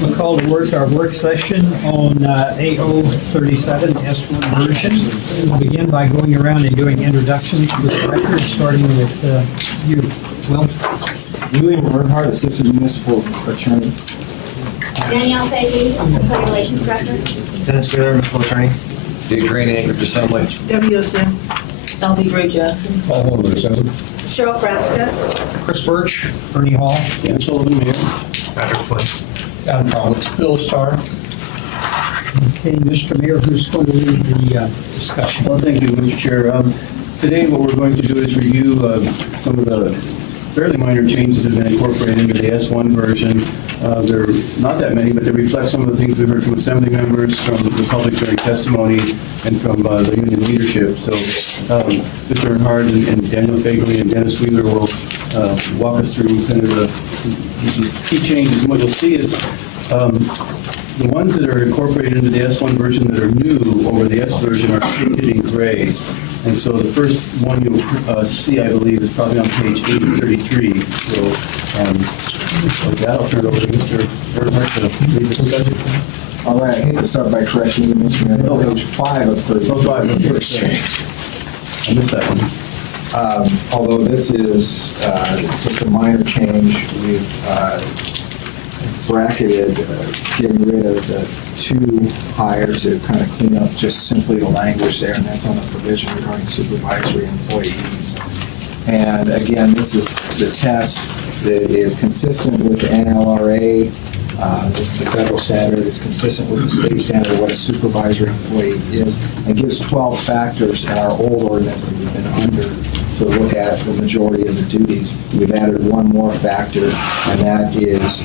We'll call to order our work session on AO 37 S1 version. We'll begin by going around and doing introductions for the record, starting with you, Will. William Earnhardt, Assistant Municipal Attorney. Danielle Fahey, Municipal Relations Director. Dennis Wheeler, Municipal Attorney. Adrian Anchorage Assembly. Debbie Osteen. L.B. Ray Jackson. Cheryl Frasca. Chris Birch. Ernie Hall. Dan Sullivan, Mayor. Patrick Flynn. Adam Thomas. Bill Starr. Okay, Mr. Mayor, who's going to lead the discussion? Well, thank you, Mr. Chair. Today, what we're going to do is review some of the fairly minor changes that have been incorporated into the S1 version. There are not that many, but they reflect some of the things we heard from Assembly members, from the public during testimony, and from the union leadership. So Mr. Earnhardt and Daniel Fagley and Dennis Wheeler will walk us through kind of the key changes. And what you'll see is the ones that are incorporated into the S1 version that are new over the S version are shaded in gray. And so the first one you'll see, I believe, is probably on page 833. So with that, I'll turn it over to Mr. Earnhardt to lead the discussion. All right, I hate to start by correcting you, Mr. Mayor. Page 5 of 30. Oh, 5, okay, sorry. I missed that one. Although this is just a minor change, we've bracketed getting rid of the two hire to kind of clean up just simply the language there, and that's on the provision regarding supervisory employees. And again, this is the test that is consistent with the NLRA, the federal standard. It's consistent with the state standard of what a supervisory employee is, and gives 12 factors in our old ordinance that we've been under to look at the majority of the duties. We've added one more factor, and that is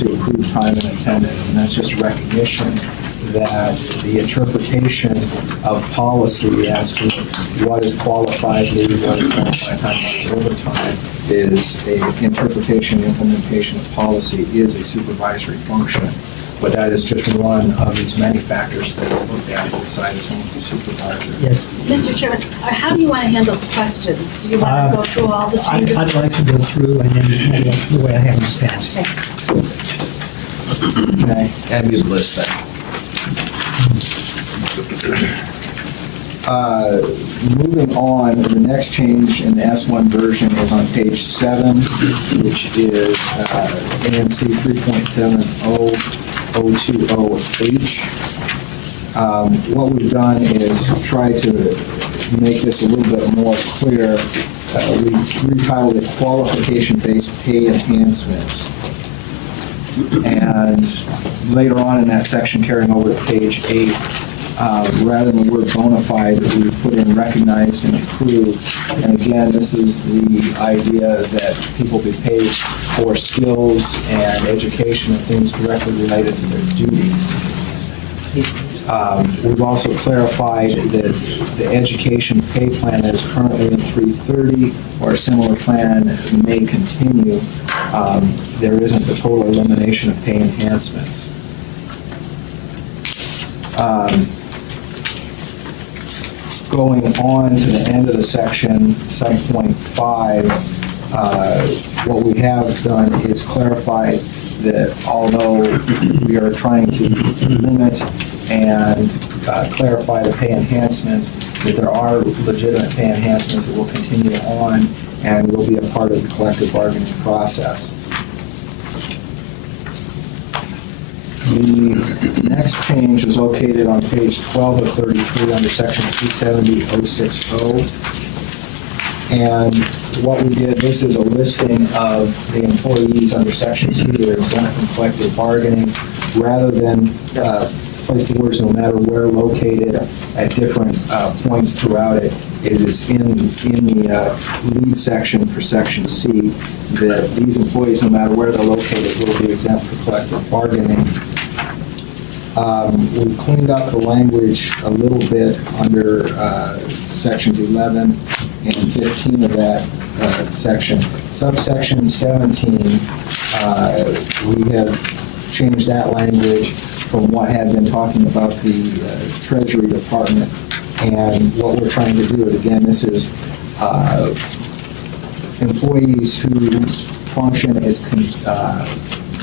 to approve time and attendance, and that's just recognition that the interpretation of policy as to what is qualified leave, what is qualified time, what is overtime, is an interpretation, implementation of policy is a supervisory function. But that is just one of these many factors that we look at to decide if someone's a supervisor. Yes. Mr. Chairman, how do you want to handle questions? Do you want to go through all the changes? I'd like to go through and then handle it the way I have in the past. Okay. And you list that. Moving on, the next change in the S1 version is on page 7, which is AMC 3.70.020H. What we've done is try to make this a little bit more clear. We retitled it Qualification-Based Pay Enhancements. And later on in that section, carrying over to page 8, rather than the word bona fide, we put in recognized and approved. And again, this is the idea that people be paid for skills and education and things directly related to their duties. We've also clarified that the education pay plan that is currently in 330 or a similar plan may continue. There isn't the total elimination of pay enhancements. Going on to the end of the section, subpoint 5, what we have done is clarify that although we are trying to limit and clarify the pay enhancements, that there are legitimate pay enhancements that will continue on and will be a part of the collective bargaining process. The next change is located on page 12 of 33 under section 370.060. And what we did, this is a listing of the employees under section C that are exempt from collective bargaining. Rather than place the words no matter where located at different points throughout it, it is in the lead section for section C that these employees, no matter where they're located, will be exempt from collective bargaining. We cleaned up the language a little bit under sections 11 and 15 of that section. Subsection 17, we have changed that language from what had been talking about the Treasury Department. And what we're trying to do is, again, this is employees whose function is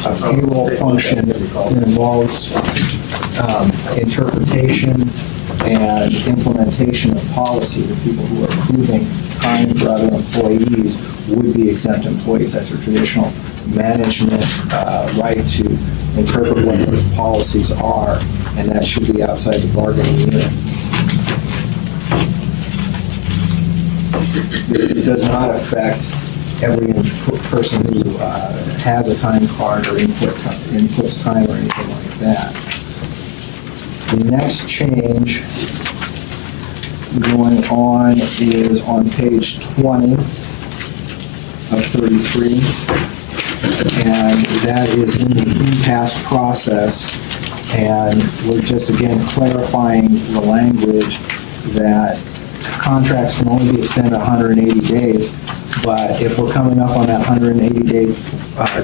a payroll function that involves interpretation and implementation of policy. The people who are approving time for other employees would be exempt employees. That's a traditional management right to interpret what those policies are, and that should be outside the bargaining unit. It does not affect every person who has a time card or inputs time or anything like that. The next change going on is on page 20 of 33, and that is in the impasse process, and we're just again clarifying the language that contracts can only be extended 180 days, but if we're coming up on that 180-day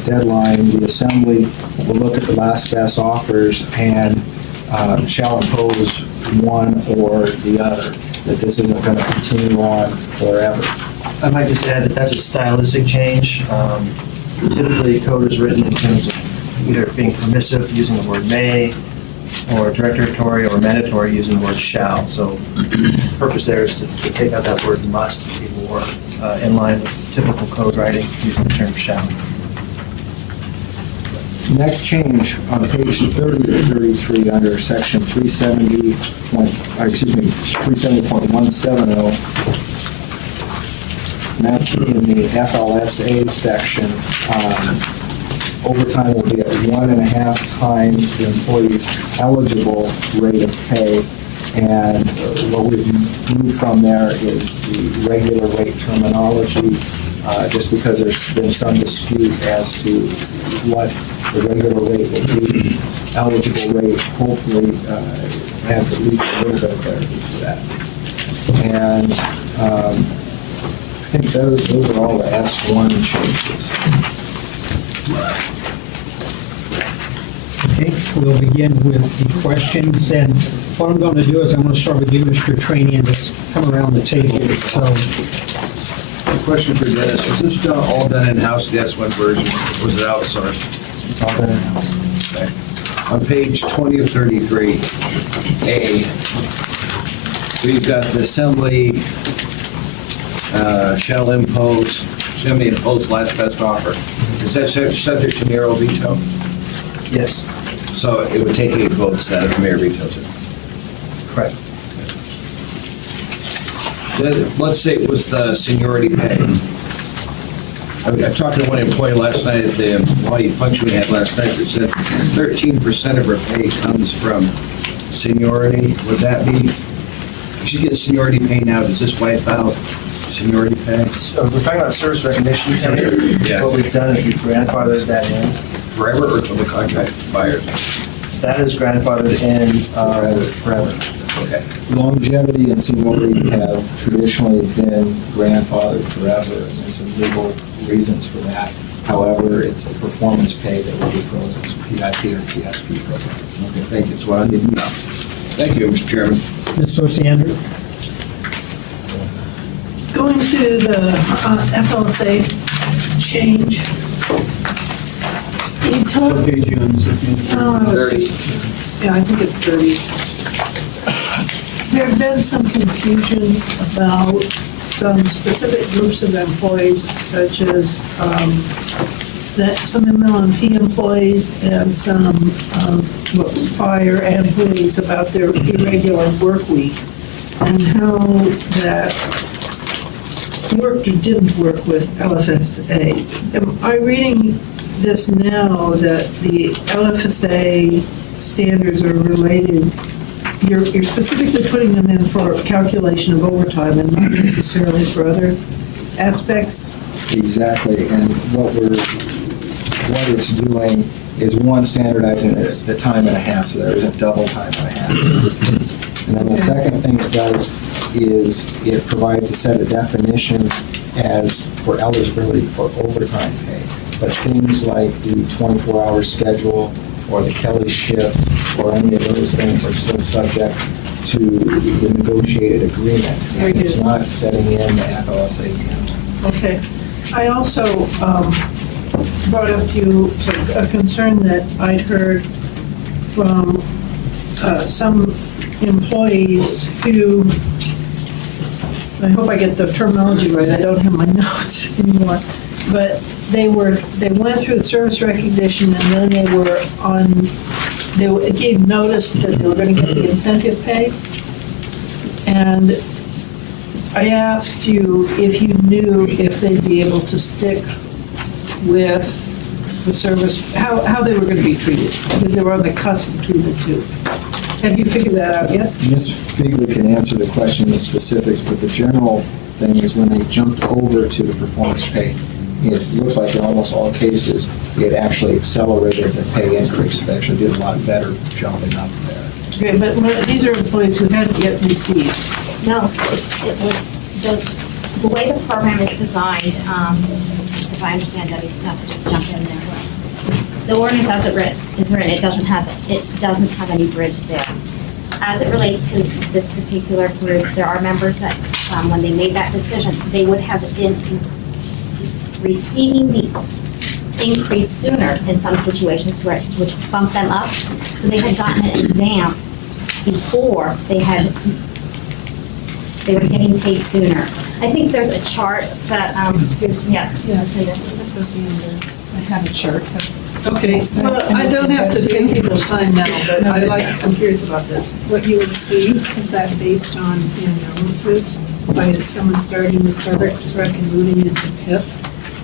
deadline, the Assembly will look at the last best offers and shall impose one or the other, that this isn't going to continue on forever. I might just add that that's a stylistic change. Typically, code is written in terms of either being permissive, using the word may, or directory or mandatory, using the word shall. So the purpose there is to take out that word must, to be more in line with typical code writing, using the term shall. Next change on page 30 to 33 under section 370.170, and that's in the FLSA section. Overtime will be at 1.5 times the employee's eligible rate of pay, and what we've moved from there is the regular rate terminology, just because there's been some dispute as to what the regular rate will be. Eligible rate hopefully adds at least a little bit of clarity to that. And I think those are all the S1 changes. Okay, we'll begin with the questions, and what I'm going to do is I'm going to start with you, Mr. Trainee, and just come around the table. So, A question for Dennis. Was this all done in-house, the S1 version? Or was it outsourced? It's all done in-house. Okay. On page 20 of 33A, we've got the Assembly shall impose last best offer. Is that subject to mayoral veto? Yes, So it would take 8 votes that if the mayor vetoes it. correct. Let's say it was the seniority pay. I talked to one employee last night at the employee function we had last night that said 13% of her pay comes from seniority. Would that be, if she gets seniority pay now, does this wipe out seniority pay? So we're talking about service recognition center. Yeah. What we've done is we've grandfathered that in. Forever or until the contract expires? That is grandfathered in forever. Okay. Longevity and seniority have traditionally been grandfathered forever, and there's some legal reasons for that. However, it's the performance pay that will be frozen, PIP or TSP programs. Okay, thank you. That's what I need to know. Thank you, Mr. Chairman. Ms. Sosiander? Going to the FLSA change. You What told, page are you on, Cynthia? oh, I was 30. just- yeah, I think it's 30. There have been some confusion about some specific groups of employees, such as that some MLMP employees and some fire and police about their irregular work week and how that worked or didn't work with LFSA. Am I reading this now that the LFSA standards are related? You're specifically putting them in for calculation of overtime and not necessarily for other aspects? Exactly, and what it's doing is, one, standardizing the time and a half, so there isn't double time and a half. And then the second thing it does is it provides a set of definitions as for eligibility for overtime pay. But things like the 24-hour schedule or the Kelly shift or any of those things are still subject to the negotiated agreement. Very And it's good. not setting in the FLSA. Okay. I also brought up to you a concern that I'd heard from some employees who, I hope I get the terminology right, I don't have my notes anymore, but they went through the service recognition and then it gave notice that they were going to get the incentive pay. And I asked you if you knew if they'd be able to stick with the service, how they were going to be treated, because they were on the cusp between the two. Have you figured that out yet? Ms. Figley can answer the question in the specifics, but the general thing is when they jumped over to the performance pay, it looks like in almost all cases, it actually accelerated the pay increase. They actually did a lot better jumping up there. Okay, but these are employees who hadn't yet received. No, it was, the way the program is designed, if I understand that, not to just jump in there. The ordinance as it's written, it doesn't have any bridge there. As it relates to this particular group, there are members that, when they made that decision, they would have been receiving the increase sooner in some situations where it would bump them up. So they had gotten it in advance before they were getting paid sooner. I think there's a chart that, excuse me, yeah. Yes. This was the end. I have a chart. Okay, well, I don't have to take people's time now, but I'm curious about this. What you would see is that based on the analysis, by someone starting the service rec and moving into PIP,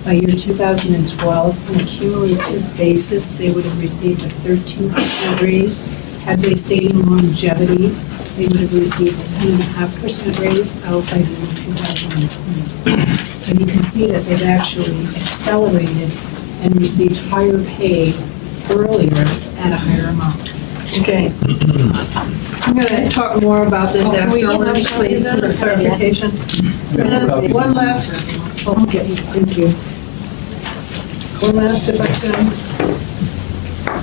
by year 2012, on a cumulative basis, they would have received a 13% raise. Had they stayed in longevity, they would have received a 10.5% raise out by the year 2020. So you can see that they've actually accelerated and received higher pay earlier at a higher amount. Okay. I'm going to talk more about this afterwards, please, for clarification. And one last, okay, thank you. One last, if I can.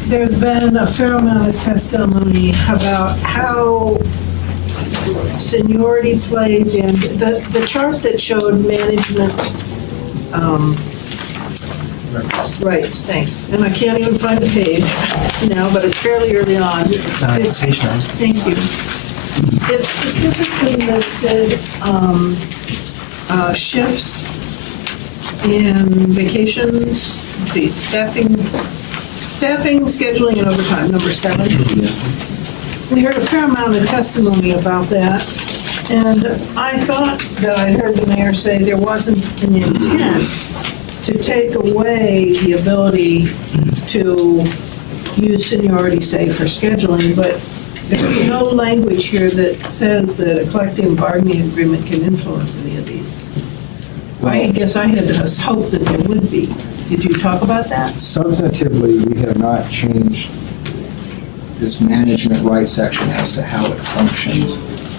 There's been a fair amount of testimony about how seniority plays in, the chart that showed management, rights, thanks. And I can't even find the page now, but it's fairly early on. It's Page 9. Thank you. It specifically listed shifts and vacations, let's see, staffing, scheduling, and overtime, number 7. We heard a fair amount of testimony about that, and I thought that I'd heard the mayor say there wasn't an intent to take away the ability to use seniority, say, for scheduling, but there's no language here that says that a collective bargaining agreement can influence any of these. I guess I had hoped that there would be. Did you talk about that? Substantively, we have not changed this management rights section as to how it functions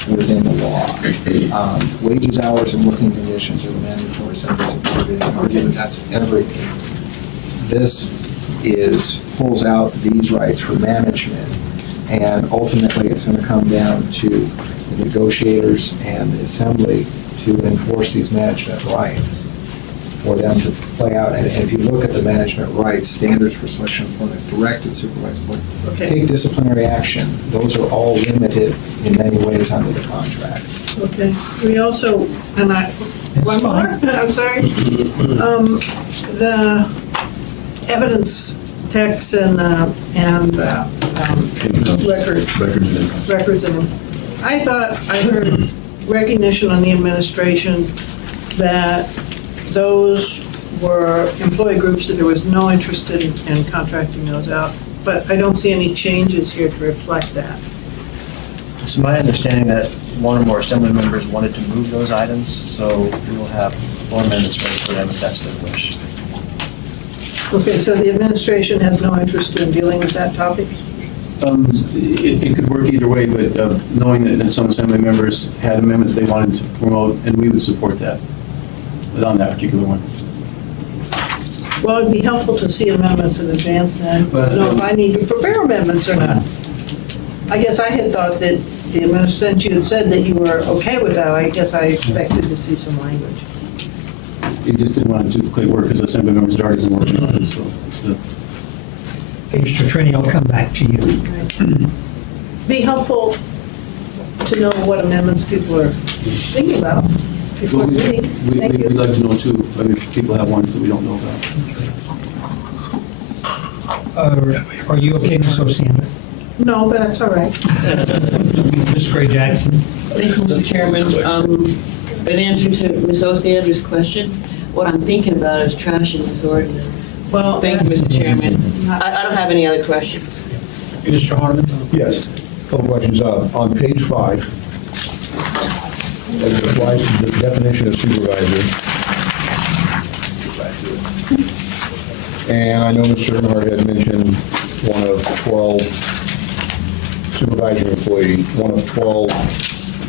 within the law. Wages, hours, and working conditions are the mandatory subjects of bargaining agreement. That's everything. This pulls out these rights for management, and ultimately it's going to come down to the negotiators and the assembly to enforce these management rights for them to play out. And if you look at the management rights, standards for selection, employment, directed supervised employment, take disciplinary action, those are all limited in many ways under the contracts. Okay. We also, and one more, I'm sorry. The evidence texts and records and I thought I heard recognition on the administration that those were employee groups that there was no interest in contracting those out, but I don't see any changes here to reflect that. It's my understanding that one or more assembly members wanted to move those items, so we will have 4 amendments ready for them if that's their wish. Okay, so the administration has no interest in dealing with that topic? It could work either way, but knowing that some assembly members had amendments they wanted to promote, and we would support that, but on that particular one. Well, it'd be helpful to see amendments in advance then, to know if I need to prepare amendments or not. I guess I had thought that the administration, since you had said that you were okay with that, I guess I expected to see some language. It just didn't want to duplicate work because assembly members had already been working on it, so. Okay, Mr. Trini, I'll come back to you. Be helpful to know what amendments people are thinking about before Well, the meeting. Thank We'd you. like to know too, I mean, if people have ones that we don't know about. Are you okay, Ms. Osander? No, but that's all right. Ms. Gray Jackson? Thank you, Mr. Chairman. In answer to Ms. Osander's question, what I'm thinking about is trashing this ordinance. Well, Thank you, Mr. Chairman. I don't have any other questions. Mr. Harmon? Yes, a couple questions. On page 5, as it applies to the definition of supervisor, and I know Mr. Earnhardt had mentioned one of 12 supervisory employee, one of 12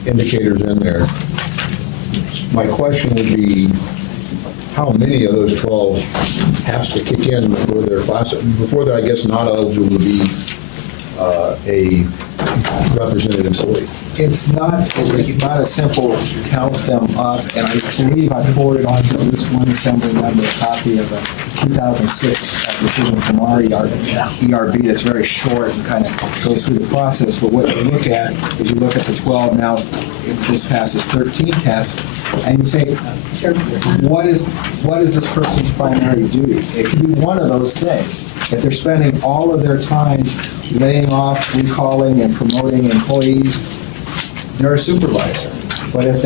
indicators in there. My question would be, how many of those 12 has to kick in before they're before they're, I guess, not eligible to be a represented employee? It's not a simple count them up, and I believe I forwarded on to this one assembly member a copy of a 2006 decision from our ERB that's very short and kind of goes through the process. But what you look at is you look at the 12 now, if this passes 13 tests, and you say, what is this person's primary duty? It could be one of those things. If they're spending all of their time laying off, recalling, and promoting employees, they're a supervisor. But if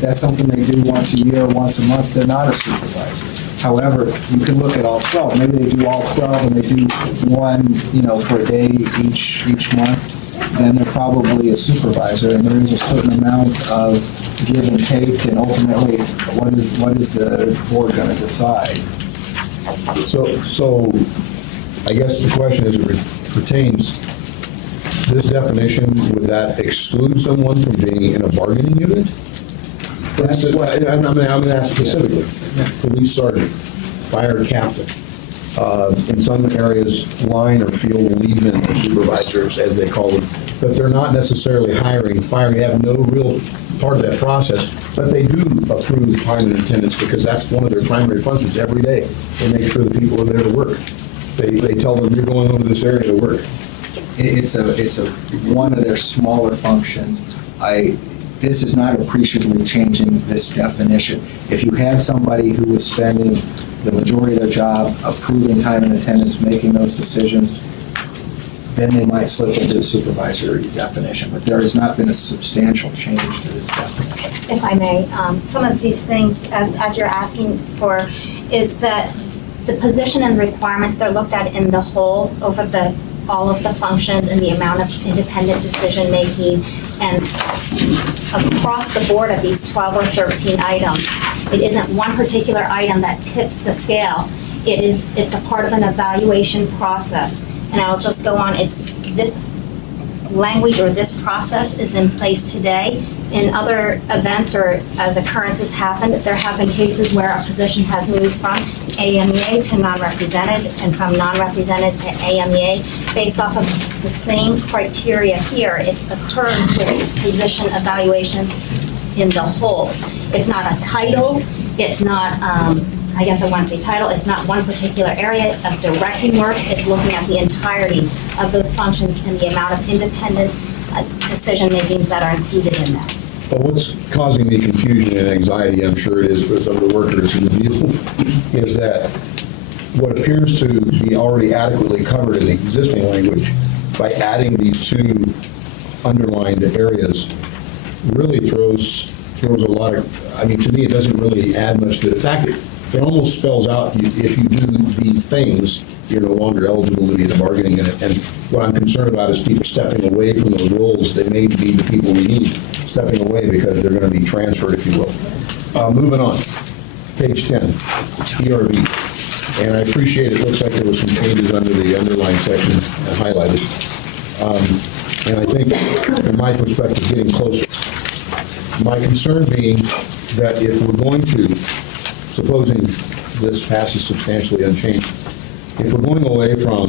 that's something they do once a year, once a month, they're not a supervisor. However, you can look at all 12. Maybe they do all 12 and they do one, for a day each month. Then they're probably a supervisor, and there is a certain amount of give and take, and ultimately, what is the board going to decide? So I guess the question is, it pertains, this definition, would that exclude someone from being in a bargaining unit? That's what- I'm going to ask specifically, police sergeant, fire captain, in some areas, line or field leadman supervisors, as they call them, but they're not necessarily firing, they have no real part of that process, but they do approve time and attendance because that's one of their primary functions every day. They make sure the people are there to work. They tell them, you're going over this area to work. It's one of their smaller functions. This is not appreciably changing this definition. If you had somebody who was spending the majority of their job approving time and attendance, making those decisions, then they might slip into the supervisory definition. But there has not been a substantial change to this definition. If I may, some of these things, as you're asking for, is that the position and requirements, they're looked at in the whole over all of the functions and the amount of independent decision-making, and across the board of these 12 or 13 items. It isn't one particular item that tips the scale. It's a part of an evaluation process. And I'll just go on, it's this language or this process is in place today. In other events or as occurrences happen, there have been cases where a position has moved from AMEA to non-represented and from non-represented to AMEA based off of the same criteria here. It occurs with position evaluation in the whole. It's not a title, it's not, I guess I want to say title, it's not one particular area of directing work, it's looking at the entirety of those functions and the amount of independent decision-makings that are included in that. But what's causing me confusion and anxiety, I'm sure it is for some of the workers in the field, is that what appears to be already adequately covered in the existing language, by adding these two underlined areas, really throws a lot of, to me, it doesn't really add much to the fact. It almost spells out, if you do these things, you're no longer eligible to be in the bargaining unit. And what I'm concerned about is people stepping away from those roles that may be the people we need, stepping away because they're going to be transferred, if you will. Moving on, page 10, ERB. And I appreciate it looks like there was some changes under the underlined section and highlighted. And I think, from my perspective, getting closer. My concern being that if we're going to, supposing this passes substantially unchanged, if we're going away from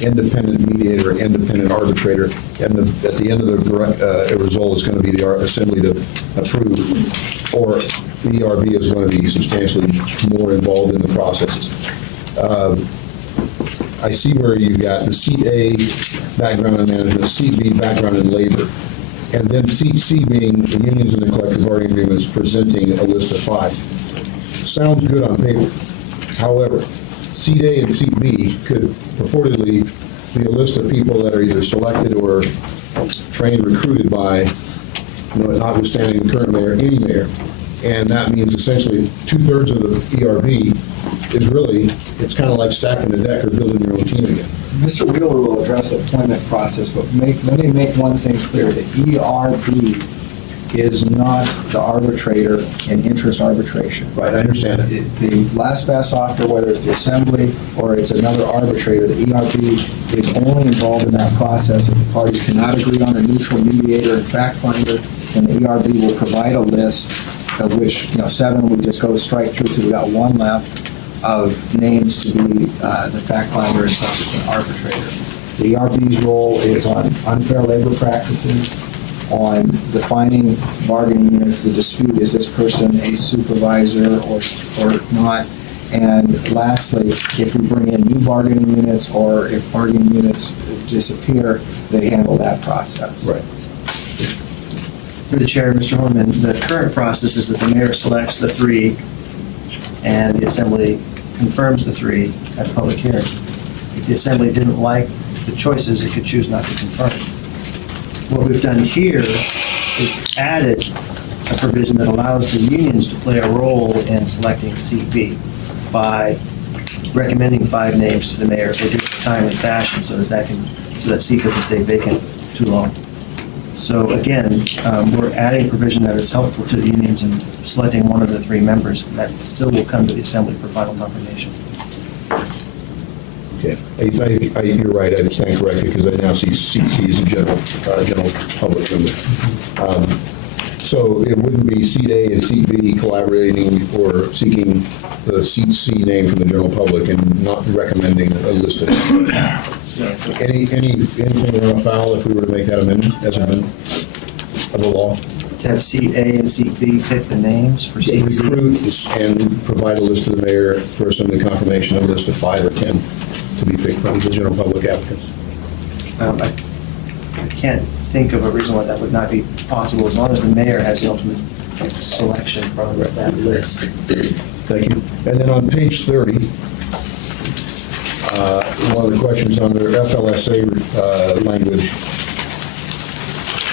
independent mediator, independent arbitrator, and at the end of the result is going to be the assembly to approve, or the ERB is going to be substantially more involved in the processes. I see where you've got the seat A, background in management, seat B, background in labor, and then seat C being the unions and the collective bargaining agreements presenting a list of 5. Sounds good on paper. However, seat A and seat B could purportedly be a list of people that are either selected or trained, recruited by, notwithstanding the current mayor, any mayor. And that means essentially 2/3 of the ERB is really, it's kind of like stacking the deck or building your own team again. Mr. Wheeler will address the appointment process, but let me make one thing clear. The ERB is not the arbitrator in interest arbitration. Right, I understand it. The last best offer, whether it's the assembly or it's another arbitrator, the ERB is only involved in that process if the parties cannot agree on a neutral mediator and fact finder, and the ERB will provide a list of which, 7 we just go straight through till we got 1 left of names to be the fact finder and subsequent arbitrator. The ERB's role is on unfair labor practices, on defining bargaining units. The dispute, is this person a supervisor or not? And lastly, if we bring in new bargaining units or if bargaining units disappear, they handle that process. Right. Through the chair, Mr. Horman, the current process is that the mayor selects the 3 and the assembly confirms the 3 at a public hearing. If the assembly didn't like the choices, it could choose not to confirm. What we've done here is added a provision that allows the unions to play a role in selecting seat B by recommending 5 names to the mayor if they do it in a timely fashion so that seat doesn't stay vacant too long. So again, we're adding a provision that is helpful to the unions in selecting one of the 3 members that still will come to the assembly for final confirmation. Okay. You're right, I understand correctly, because I now see seat C as a general public member. So it wouldn't be seat A and seat B collaborating or seeking the seat C name from the general public and not recommending a list of anything run afoul if we were to make that amendment as an amendment of the law? To have seat A and seat B pick the names for seat C. Recruit and provide a list to the mayor for assembly confirmation, a list of 5 or 10 to be picked from the general public applicants. I can't think of a reason why that would not be possible, as long as the mayor has the ultimate selection from that list. Thank you. And then on page 30, one of the questions on the FLSA language,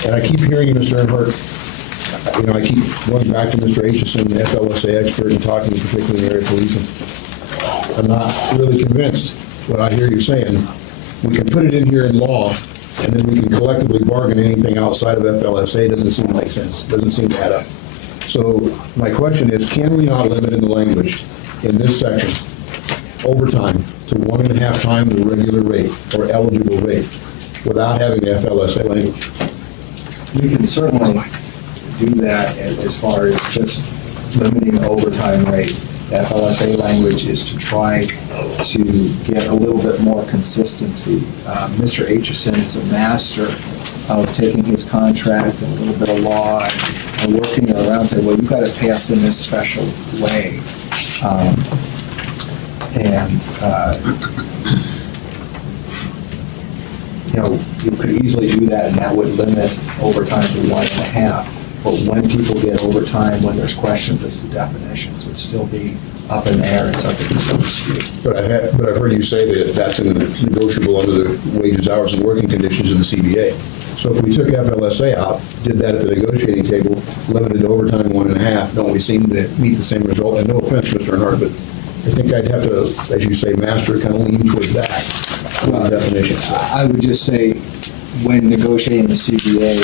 and I keep hearing you, Mr. Earnhardt, I keep going back to Mr. Aitchison, the FLSA expert, and talking particularly in area policing. I'm not really convinced what I hear you saying. We can put it in here in law, and then we can collectively bargain anything outside of FLSA. Doesn't seem to make sense. Doesn't seem to add up. So my question is, can we not limit in the language in this section overtime to 1.5 times the regular rate or eligible rate without having the FLSA language? You can certainly do that as far as just limiting the overtime rate. The FLSA language is to try to get a little bit more consistency. Mr. Aitchison is a master of taking his contract and a little bit of law and working it around and saying, well, you've got to pay us in this special way. You could easily do that, and that would limit overtime to 1.5. But when people get overtime, when there's questions as to definitions, would still be up in the air and subject to some dispute. But I've heard you say that that's negotiable under the wages, hours, and working conditions of the CBA. So if we took FLSA out, did that at the negotiating table, limited overtime 1.5, don't we seem to meet the same result? And no offense, Mr. Earnhardt, but I think I'd have to, as you say, master, kind of lean towards that definitions. I would just say, when negotiating the CBA,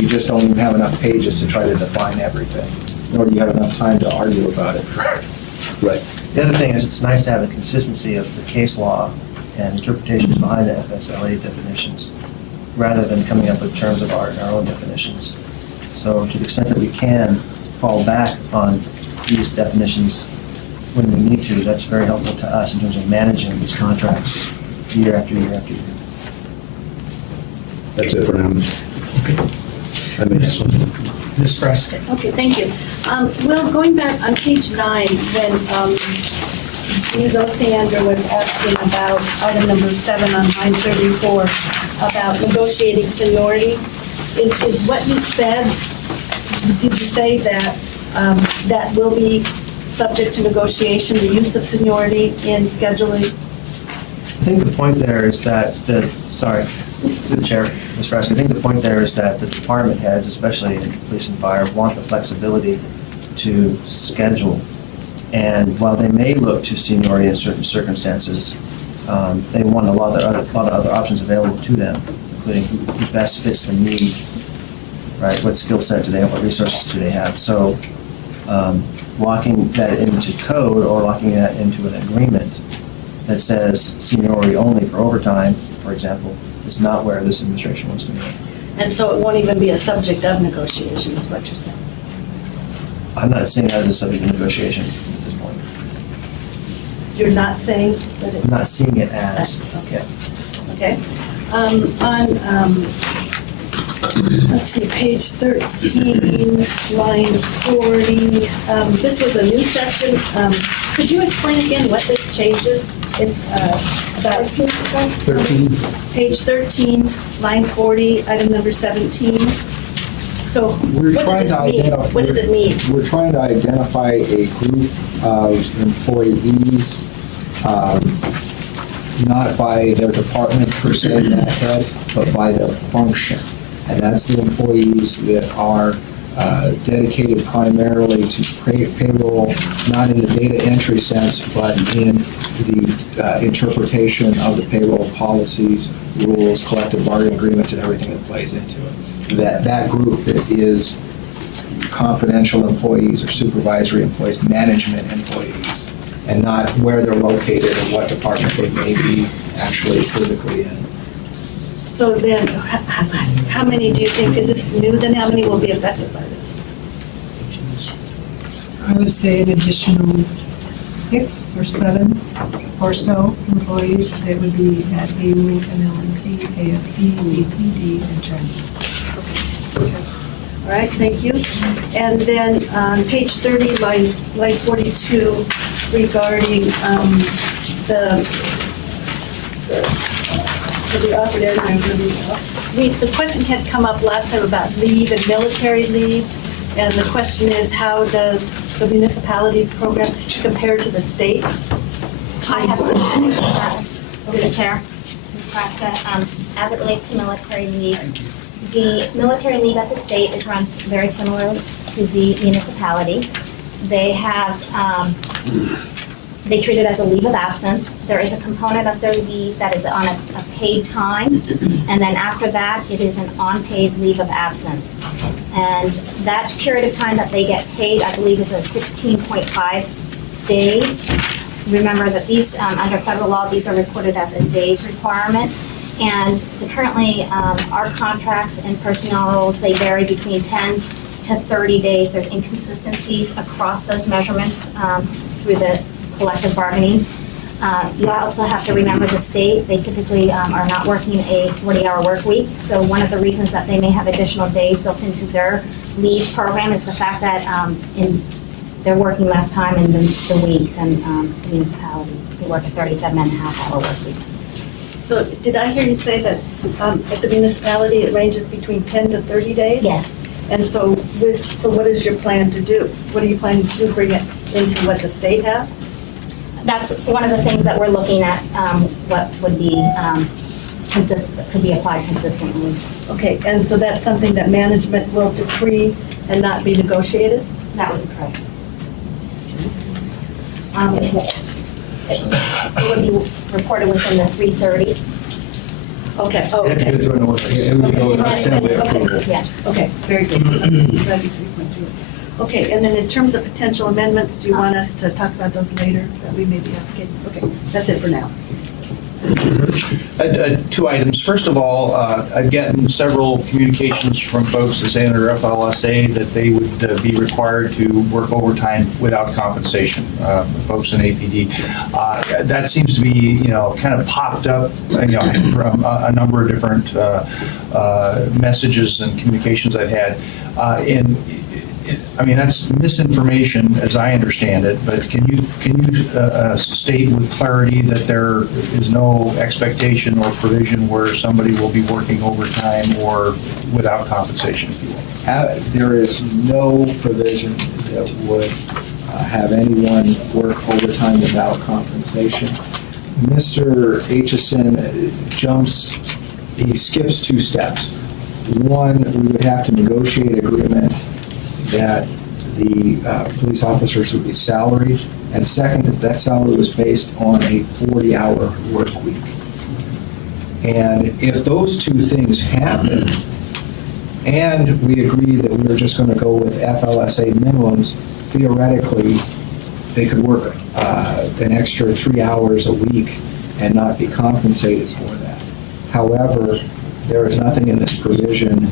you just don't even have enough pages to try to define everything, nor do you have enough time to argue about it. Right. The other thing is, it's nice to have a consistency of the case law and interpretations behind the FSLA definitions, rather than coming up with terms of art and our own definitions. So to the extent that we can fall back on these definitions when we need to, that's very helpful to us in terms of managing these contracts year after year after year. That's it for now. Okay. That makes sense. Ms. Fresca. Okay, thank you. Well, going back on page 9, when Ms. Osiander was asking about item number 7 on line 34, about negotiating seniority, is what you said, did you say that that will be subject to negotiation, the use of seniority in scheduling? I think the point there is that sorry, to the chair, Ms. Fresca, I think the point there is that the department heads, especially in police and fire, want the flexibility to schedule. And while they may look to seniority in certain circumstances, they want a lot of other options available to them, including who best fits the need, right? What skill set do they have? What resources do they have? So locking that into code or locking that into an agreement that says seniority only for overtime, for example, is not where this administration wants to go. And so it won't even be a subject of negotiation, is what you're saying? I'm not seeing that as a subject of negotiation at this point. You're not saying that it... I'm not seeing it as. Okay. Okay. Let's see, page 13, line 40. This was a new section. Could you explain again what this changes? It's about 13. Page 13, line 40, item number 17. So We're what trying does to this mean? identify. What does it mean? We're trying to identify a group of employees, not by their department per se, that head, but by their function. And that's the employees that are dedicated primarily to payroll, not in the data entry sense, but in the interpretation of the payroll policies, rules, collective bargaining agreements, and everything that plays into it. That group that is confidential employees or supervisory employees, management employees, and not where they're located or what department they may be actually physically in. So then, how many do you think, is this new, then how many will be affected by this? I would say an additional 6 or 7 or so employees that would be at AU, MLNP, AFP, APD, and transit. All right, thank you. And then on page 30, line 42, regarding the offered area, the question had come up last time about leave and military leave, and the question is, how does the municipalities program compare to the states? I have some information for that, through the chair, Ms. Frasca. As it relates to military leave, the military leave at the state is run very similarly to the municipality. They have, they treat it as a leave of absence. There is a component of their leave that is on a paid time, and then after that, it is an unpaid leave of absence. And that period of time that they get paid, I believe, is a 16.5 days. Remember that these, under federal law, these are recorded as a day's requirement. And currently, our contracts and personnel rules, they vary between 10 to 30 days. There's inconsistencies across those measurements through the collective bargaining. You also have to remember the state, they typically are not working a 40-hour work week. So one of the reasons that they may have additional days built into their leave program is the fact that they're working less time in the week than the municipality. They work a 37.5-hour work week. So did I hear you say that at the municipality, it ranges between 10 to 30 days? Yes. And so what is your plan to do? What are you planning to do, bring it into what the state has? That's one of the things that we're looking at, what would be consistent, could be applied consistently. Okay, and so that's something that management will decree and not be negotiated? That would be correct. It would be reported within the 330. Okay, oh, It okay. would go to order. It would go to assembly approval. Yeah. Okay, very good. Okay, and then in terms of potential amendments, do you want us to talk about those later, that we may be advocating? Okay, that's it for now. Two items. First of all, I've gotten several communications from folks that say under FLSA that they would be required to work overtime without compensation, folks in APD. That seems to be, kind of popped up, from a number of different messages and communications I've had. That's misinformation as I understand it, but can you state with clarity that there is no expectation or provision where somebody will be working overtime or without compensation, if you will? There is no provision that would have anyone work overtime without compensation. Mr. Aitchison he skips 2 steps. One, we would have to negotiate agreement that the police officers would be salaried, and second, that salary was based on a 40-hour work week. And if those 2 things happen, and we agree that we were just going to go with FLSA minimums, theoretically, they could work an extra 3 hours a week and not be compensated for that. However, there is nothing in this provision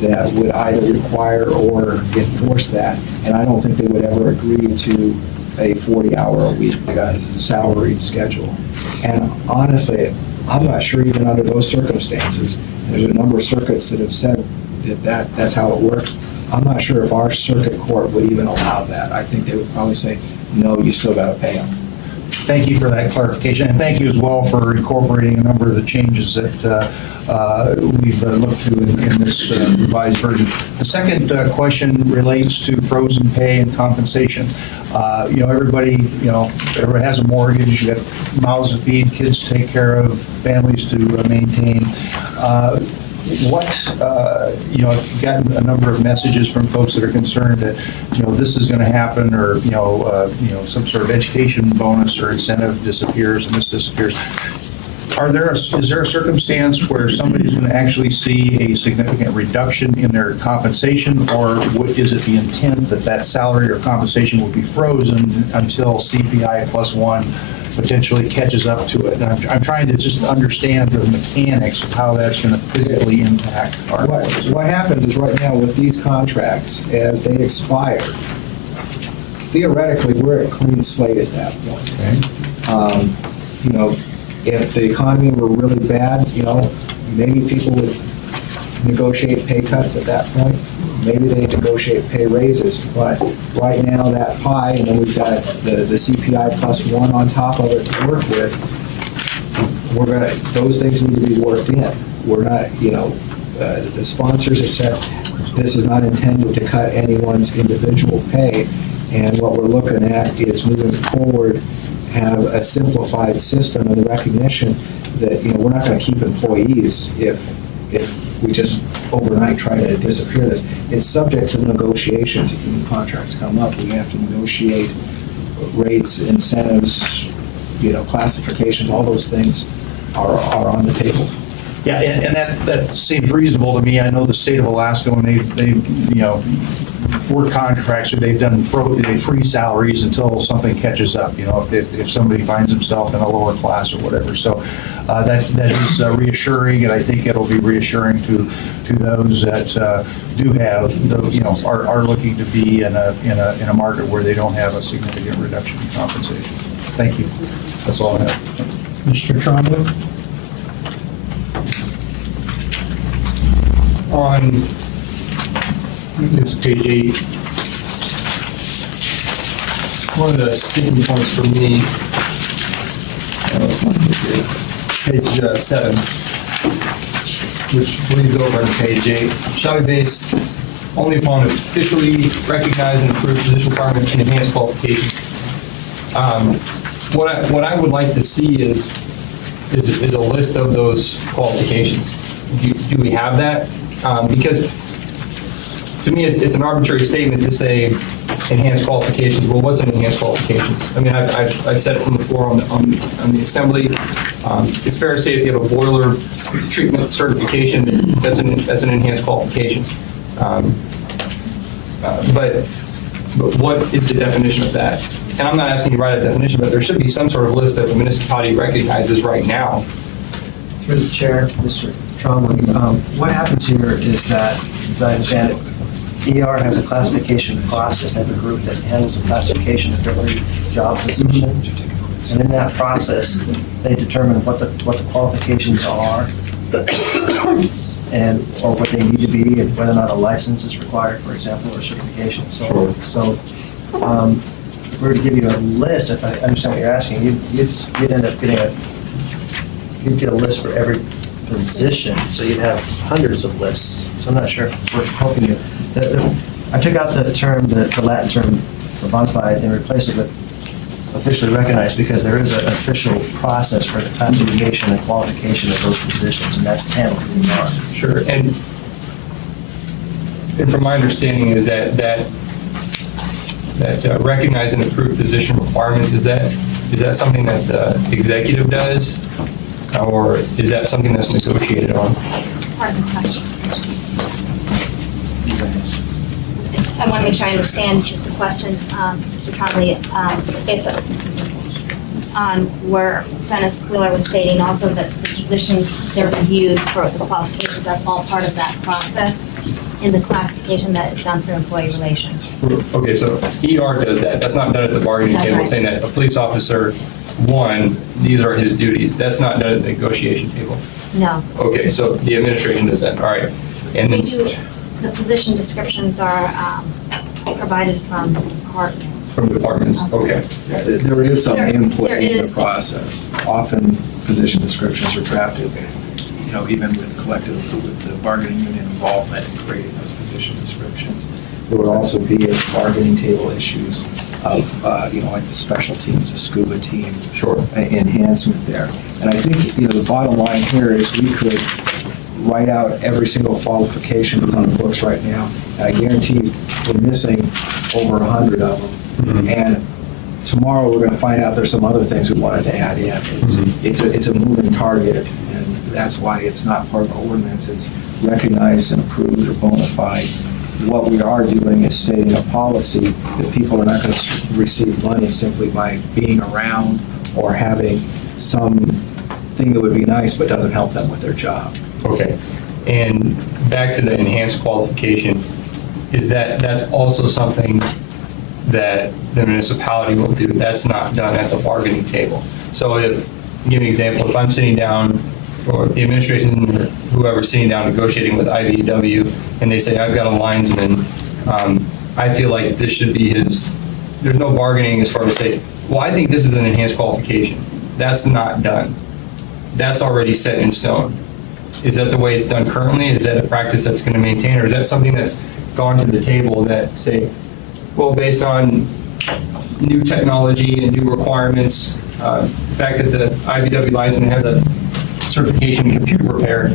that would either require or enforce that, and I don't think they would ever agree to a 40-hour-a-week salaried schedule. And honestly, I'm not sure even under those circumstances, there's a number of circuits that have said that that's how it works. I'm not sure if our circuit court would even allow that. I think they would probably say, no, you still got to pay them. Thank you for that clarification, and thank you as well for incorporating a number of the changes that we've looked to in this revised version. The second question relates to frozen pay and compensation. Everybody has a mortgage, you got mouths to feed, kids to take care of, families to maintain. I've gotten a number of messages from folks that are concerned that, this is going to happen, or, some sort of education bonus or incentive disappears and this disappears. Is there a circumstance where somebody's going to actually see a significant reduction in their compensation, or is it the intent that salary or compensation will be frozen until CPI +1 potentially catches up to it? And I'm trying to just understand the mechanics of how that's going to physically impact our employees. What happens is right now with these contracts, as they expire, theoretically, we're at a clean slate at that point. Okay. If the economy were really bad, maybe people would negotiate pay cuts at that point. Maybe they negotiate pay raises, but right now that pie, and then we've got the CPI +1 on top of it to work with, those things need to be worked in. We're not, the sponsors have said this is not intended to cut anyone's individual pay, and what we're looking at is moving forward, have a simplified system and the recognition that, we're not going to keep employees if we just overnight try to disappear this. It's subject to negotiations. If the new contracts come up, we have to negotiate rates, incentives, classifications, all those things are on the table. Yeah, and that seems reasonable to me. I know the state of Alaska, when they've work contracts, or they've done they freeze salaries until something catches up, if somebody finds himself in a lower class or whatever. So that is reassuring, and I think it'll be reassuring to those that do have, are looking to be in a market where they don't have a significant reduction in compensation. Thank you. That's all I have. Mr. Trombley? On this page 8, one of the sticking points for me, page 7, which bleeds over into page 8, shall be based only upon officially recognized and approved position requirements and enhanced qualifications. What I would like to see is a list of those qualifications. Do we have that? Because to me, it's an arbitrary statement to say enhanced qualifications. Well, what's an enhanced qualifications? I mean, I've said it from the floor on the assembly. It's fair to say if you have a boiler treatment certification, that's an enhanced qualification. But what is the definition of that? and I'm not asking you to write a definition, but there should be some sort of list that the municipality recognizes right now. Through the chair, Mr. Trombley, what happens here is that, as I understand it, ER has a classification process, they have a group that handles the classification of every job position. And in that process, they determine what the qualifications are and, or what they need to be, and whether or not a license is required, for example, or certification and so on. So, if we were to give you a list, if I understand what you're asking, you'd end up getting you'd get a list for every position, so you'd have hundreds of lists. So I'm not sure if we're helping you. I took out the term, the Latin term for bona fide and replaced it with officially recognized, because there is an official process for the classification and qualification of those positions, and that's handled in the ER. Sure, and from my understanding is that recognize and approve position requirements, is that something that the executive does, or is that something that's negotiated on? Part of the question. I want to make sure I understand the question, Mr. Trombley, based on where Dennis Wheeler was stating also that the positions they're reviewed for the qualifications, that's all part of that process in the classification that is done through employee relations. Okay, so ER does that. That's not done at the bargaining That's table, right. saying that a police officer, one, these are his duties. That's not done at the negotiation table. No. Okay, so the administration does that, all right. And We then, do, the position descriptions are provided from departments. from departments, okay. There is some There input in the is. process. Often, position descriptions are drafted, even with with the bargaining unit involvement in creating those position descriptions. There would also be bargaining table issues of, like the special teams, the scuba team. Sure. Enhancement there. And I think, the bottom line here is we could write out every single qualification that's on the books right now. And I guarantee we're missing over 100 of them. Mm-hmm. And tomorrow, we're going to find out there's some other things we wanted to add in. It's a moving target, and that's why it's not part of the ordinance. It's recognized and approved or bona fide. What we are doing is stating a policy that people are not going to receive money simply by being around or having something that would be nice but doesn't help them with their job. Okay, and back to the enhanced qualification, that's also something that the municipality will do? That's not done at the bargaining table. So give me an example, if I'm sitting down, or if the administration, or whoever's sitting down negotiating with IBEW, and they say, I've got a linesman, I feel like this should be there's no bargaining as far as say, well, I think this is an enhanced qualification. That's not done. That's already set in stone. Is that the way it's done currently? Is that a practice that's going to maintain, or is that something that's gone to the table that say, well, based on new technology and new requirements, the fact that the IBW linesman has a certification in computer repair,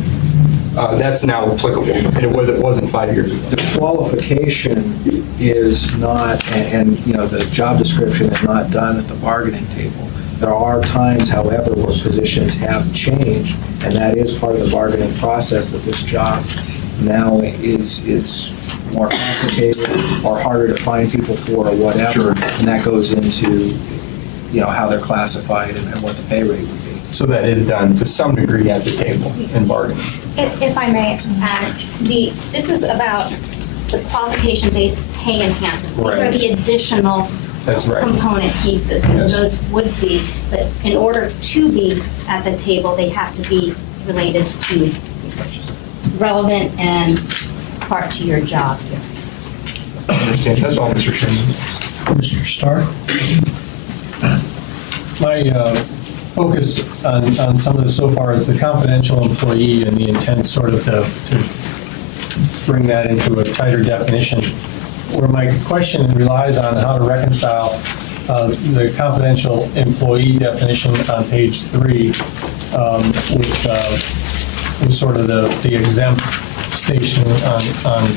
that's now applicable, and it wasn't 5 years ago. The qualification is not, and the job description is not done at the bargaining table. There are times, however, where positions have changed, and that is part of the bargaining process, that this job now is more complicated or harder to find people for or whatever, and that goes into, how they're classified and what the pay rate would be. So that is done to some degree at the table in bargaining. If I may add, this is about the qualification-based pay enhancements. These are Right. the additional That's right. component pieces. And Yes. those would be, but in order to be at the table, they have to be related to relevant and part to your job. I understand. That's all, Mr. Chairman. Mr. Stark? My focus on some of this so far is the confidential employee and the intent sort of to bring that into a tighter definition, where my question relies on how to reconcile the confidential employee definition on page 3 with sort of the exempt station on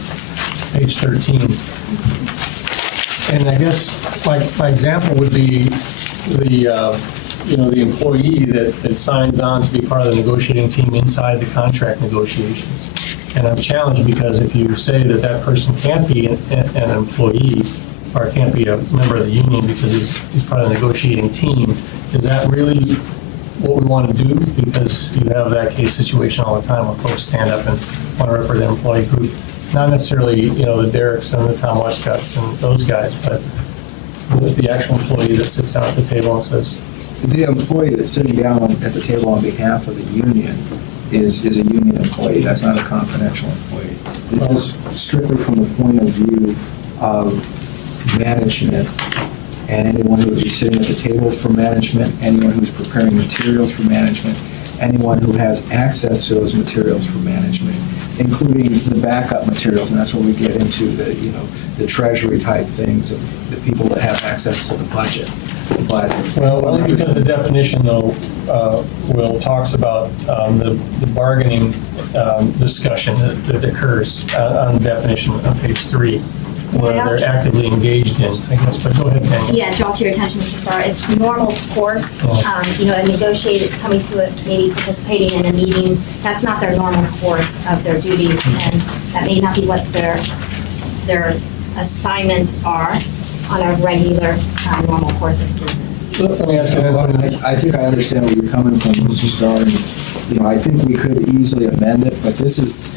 page 13. And I guess my example would be the employee that signs on to be part of the negotiating team inside the contract negotiations. And I'm challenged because if you say that person can't be an employee, or can't be a member of the union because he's part of the negotiating team. Is that really what we want to do? Because you have that case situation all the time when folks stand up and want to represent their employee group. Not necessarily, the Derricks and the Tom Westcotts and those guys, but the actual employee that sits down at the table and says, The employee that's sitting down at the table on behalf of the union is a union employee. That's not a confidential employee. This is strictly from the point of view of management and anyone who would be sitting at the table for management, anyone who's preparing materials for management, anyone who has access to those materials for management, including the backup materials, and that's where we get into the treasury type things of the people that have access to the budget. But well, only because the definition, though, Will, talks about the bargaining discussion that occurs on the definition on page 3, where they're actively engaged in, I guess, but go ahead, Daniel. Yeah, draw to your attention, Mr. Starr, it's normal course, a negotiated, coming to it, maybe participating in a meeting, that's not their normal course of their duties, and that may not be what their assignments are on a regular, normal course of business. Let me ask you that. I think I understand where you're coming from, Mr. Starr. And, I think we could easily amend it, but this is,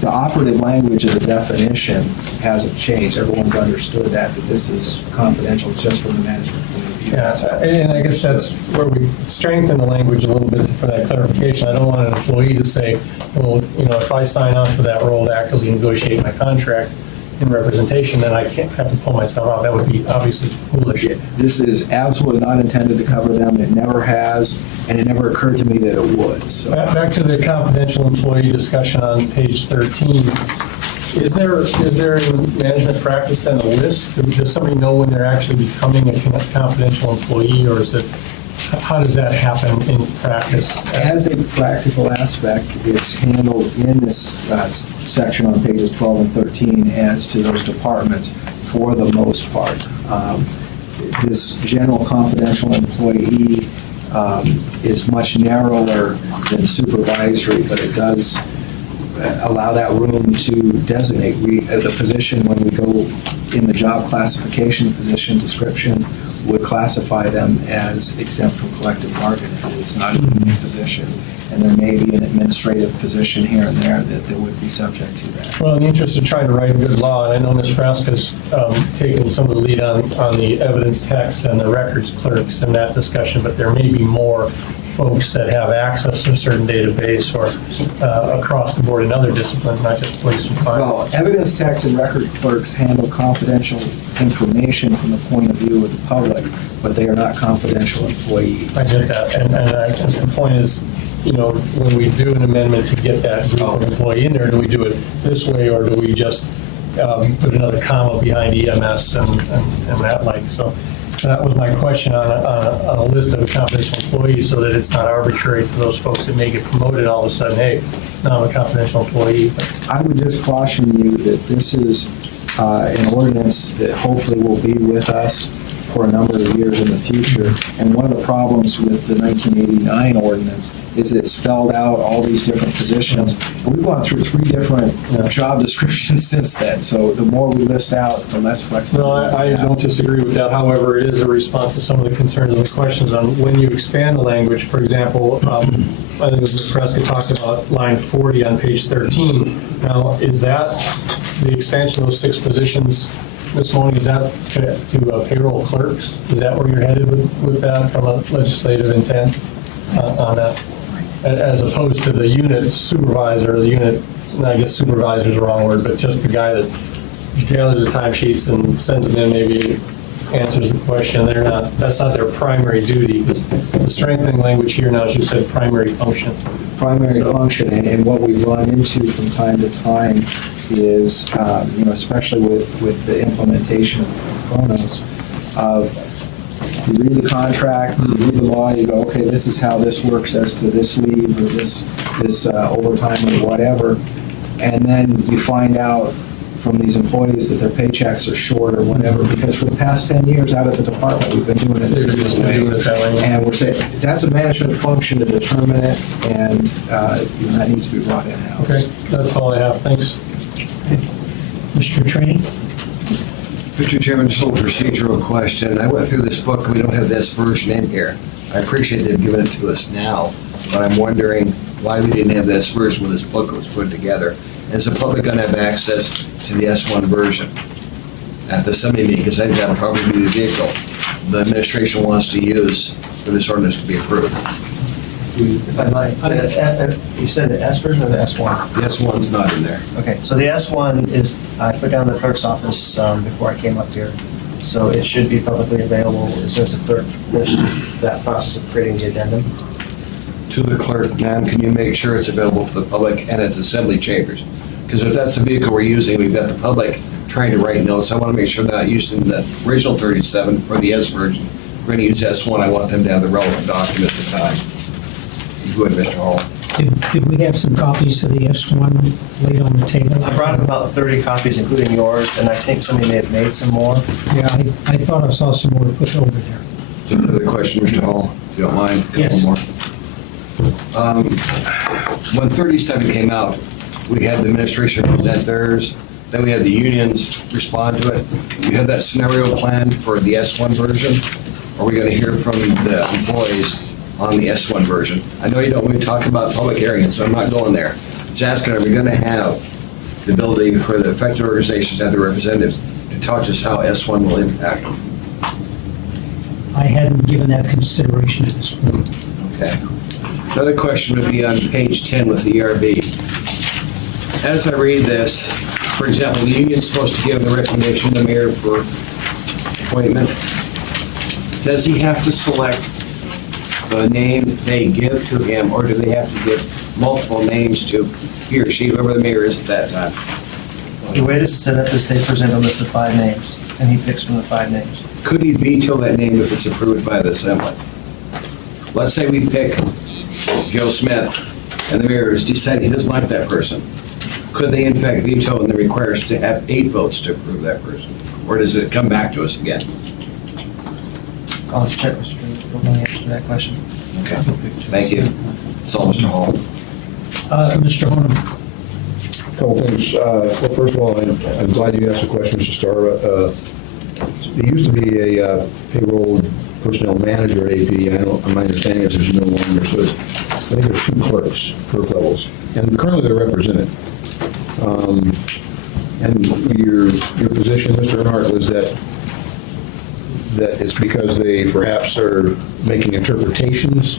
the operative language of the definition hasn't changed. Everyone's understood that this is confidential just from the management point of view. Yeah, and I guess that's where we strengthen the language a little bit for that clarification. I don't want an employee to say, well, if I sign on for that role to actively negotiate my contract in representation, then I can't have to pull myself out. That would be obviously foolish. This is absolutely not intended to cover them. It never has, and it never occurred to me that it would. So. Back to the confidential employee discussion on page 13. Is there in management practice then a list? Does somebody know when they're actually becoming a confidential employee, or is it, how does that happen in practice? As a practical aspect, it's handled in this section on pages 12 and 13 as to those departments for the most part. This general confidential employee is much narrower than supervisory, but it does allow that room to designate. The position, when we go in the job classification position description, would classify them as exempt from collective bargaining. It's not a union position, and there may be an administrative position here and there that would be subject to that. Well, in the interest of trying to write good law, and I know Ms. Frasca's taken some of the lead on the evidence text and the records clerks in that discussion, but there may be more folks that have access to a certain database or across the board in other disciplines, not just police and fire. Well, evidence techs and record clerks handle confidential information from the point of view of the public, but they are not confidential employees. I get that, and I guess the point is, when we do an amendment to get that group of employee in there, do we do it this way, or do we just put another comma behind EMS and that like? So that was my question on a list of confidential employees, so that it's not arbitrary to those folks that may get promoted all of a sudden, hey, now I'm a confidential employee. I would just caution you that this is an ordinance that hopefully will be with us for a number of years in the future. And one of the problems with the 1989 ordinance is it spelled out all these different positions. And we've gone through 3 different job descriptions since then. So the more we list out, the less flexibility. No, I don't disagree with that. However, it is a response to some of the concerns and the questions on when you expand the language. For example, I think it was Ms. Prescott talked about line 40 on page 13. Now, is that the expansion of those 6 positions, Ms. Mooney, is that to payroll clerks? Is that where you're headed with that from a legislative intent on that? As opposed to the unit supervisor, I guess supervisor is the wrong word, but just the guy that gathers the timesheets and sends them in, maybe answers the question. That's not their primary duty, because the strengthening language here now, as you said, primary function. Primary function, and what we run into from time to time is, especially with the implementation of Chronos, you read the contract, you read the law, you go, okay, this is how this works as to this leave or this overtime or whatever, and then you find out from these employees that their paychecks are short or whatever, because for the past 10 years out at the department, we've been doing it this way. And we're saying, that's a management function to determine it, and that needs to be brought in now. Okay, that's all I have. Thanks. Mr. Trainee? Mr. Chairman, just a little procedural question. I went through this book, and we don't have this version in here. I appreciate they've given it to us now, but I'm wondering why we didn't have this version when this book was put together. Is the public going to have access to the S1 version at the assembly meeting? Because I think that'll probably be the vehicle the administration wants to use for this ordinance to be approved. If I might, you said the S version or the S1? The S1's not in there. Okay, so the S1 is, I put down in the clerk's office before I came up here, so it should be publicly available as soon as the clerk finishes that process of creating the addendum. To the clerk, ma'am, can you make sure it's available for the public and at the assembly chambers? Because if that's the vehicle we're using, we've got the public trying to write notes. I want to make sure they're not using the original 37 or the S version. We're going to use S1. I want them to have the relevant document at the time. Go ahead, Mr. Hall. Did we have some copies of the S1 laid on the table? I brought up about 30 copies, including yours, and I think somebody may have made some more. Yeah, I thought I saw some more put over there. So another question, Mr. Hall, if you don't mind, a couple Yes. more. When 37 came out, we had the administration present theirs, then we had the unions respond to it. You had that scenario planned for the S1 version? Are we going to hear from the employees on the S1 version? I know you don't want to talk about public hearings, so I'm not going there. I'm just asking, are we going to have the ability for the affected organizations to have their representatives to talk to us how S1 will impact them? I hadn't given that consideration at this point. Okay. Another question would be on page 10 with the ERB. As I read this, for example, the union's supposed to give the recommendation to the mayor for appointment. Does he have to select the name they give to him, or do they have to give multiple names to he or she, whoever the mayor is at that time? The way this is set up is they present a list of 5 names, and he picks from the 5 names. Could he veto that name if it's approved by the assembly? Let's say we pick Joe Smith, and the mayor has decided he doesn't like that person. Could they in fact veto and then require us to have 8 votes to approve that person? Or does it come back to us again? I'll have to check, Mr. Chairman, don't know the answer to that question. Okay, thank you. That's all, Mr. Hall. Mr. Honor, Couple things. Well, first of all, I'm glad you asked the question, Mr. Starr. There used to be a payroll personnel manager at AP. My understanding is there's no longer. So I think there's 2 clerks, clerk levels, and currently they're represented. And your position, Mr. Earnhardt, was that it's because they perhaps are making interpretations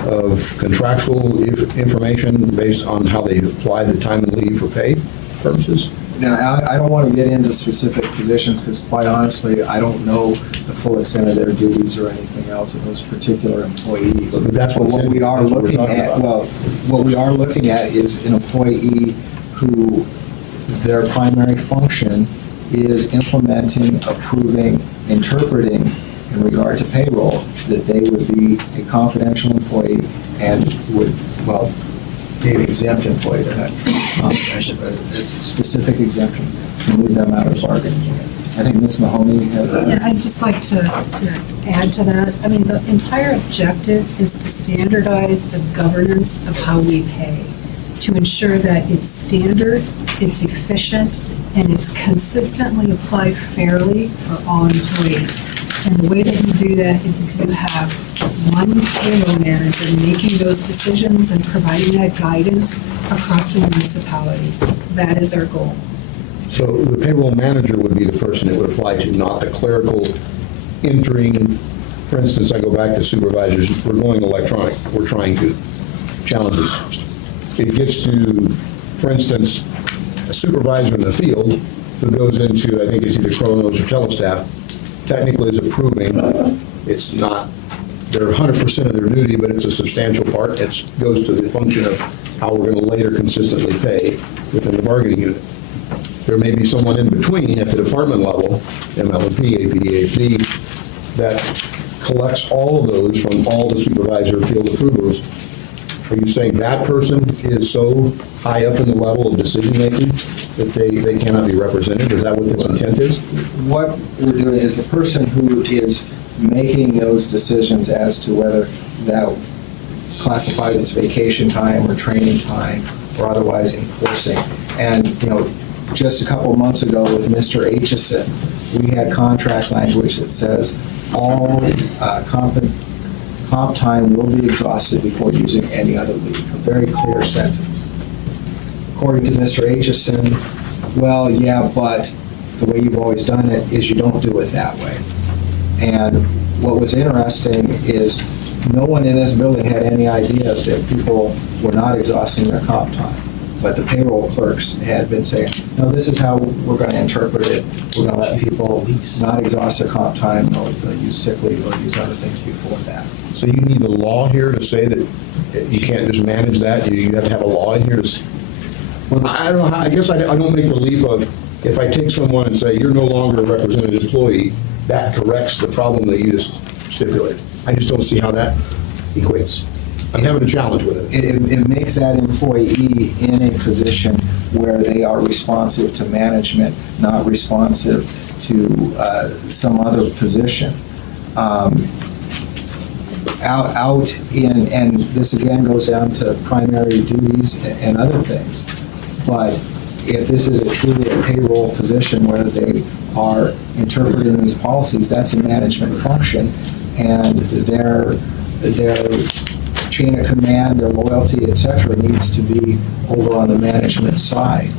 of contractual information based on how they apply the time and leave for pay purposes? Now, I don't want to get into specific positions because quite honestly, I don't know the full extent of their duties or anything else of those particular employees. But that's But what we are that's what we're looking talking at, about. well, what we are looking at is an employee who their primary function is implementing, approving, interpreting in regard to payroll, that they would be a confidential employee and would, well, be an exempt employee. They're not confidential, but it's a specific exemption to move them out of bargaining unit. I think Ms. Mahoney had. Yeah, I'd just like to add to that. I mean, the entire objective is to standardize the governance of how we pay, to ensure that it's standard, it's efficient, and it's consistently applied fairly for all employees. And the way that you do that is you have one payroll manager making those decisions and providing that guidance across the municipality. That is our goal. So the payroll manager would be the person it would apply to, not the clerical entering. For instance, I go back to supervisors, we're going electronic, we're trying to challenge this. It gets to, for instance, a supervisor in the field who goes into, I think it's either Kronos or Telestaff, technically is approving. It's not, they're 100% of their duty, but it's a substantial part. It goes to the function of how we're going to later consistently pay within the bargaining unit. There may be someone in between at the department level, ML&P, APD, AFD, that collects all of those from all the supervisor field approvers. Are you saying that person is so high up in the level of decision-making that they cannot be represented? Is that what this intent is? What we're doing is the person who is making those decisions as to whether that classifies as vacation time or training time or otherwise enforcing. And, just a couple of months ago with Mr. Aitchison, we had contract language that says all comp time will be exhausted before using any other leave. A very clear sentence. According to Mr. Aitchison, well, yeah, but the way you've always done it is you don't do it that way. And what was interesting is no one in this building had any idea that people were not exhausting their comp time. But the payroll clerks had been saying, no, this is how we're going to interpret it. We're going to let people not exhaust their comp time, or they'll use sick leave or use other things before that. So you need a law here to say that you can't just manage that? You have to have a law in here to, well, I don't know how, I guess I don't make the leap of, if I take someone and say, you're no longer a represented employee, that corrects the problem that you just stipulated. I just don't see how that equates. I'm having a challenge with it. It makes that employee in a position where they are responsive to management, not responsive to some other position. Out in, and this again goes down to primary duties and other things. But if this is truly a payroll position where they are interpreting these policies, that's a management function, and their chain of command, their loyalty, et cetera, needs to be over on the management side.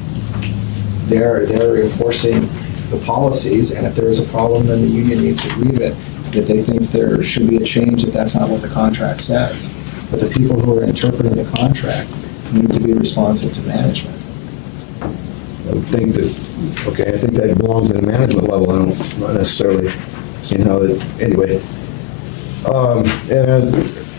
They're enforcing the policies, and if there is a problem, then the union needs to grieve it, that they think there should be a change if that's not what the contract says. But the people who are interpreting the contract need to be responsive to management. I would think that, okay, I think that belongs in the management level. I don't, not necessarily seeing how it, anyway. And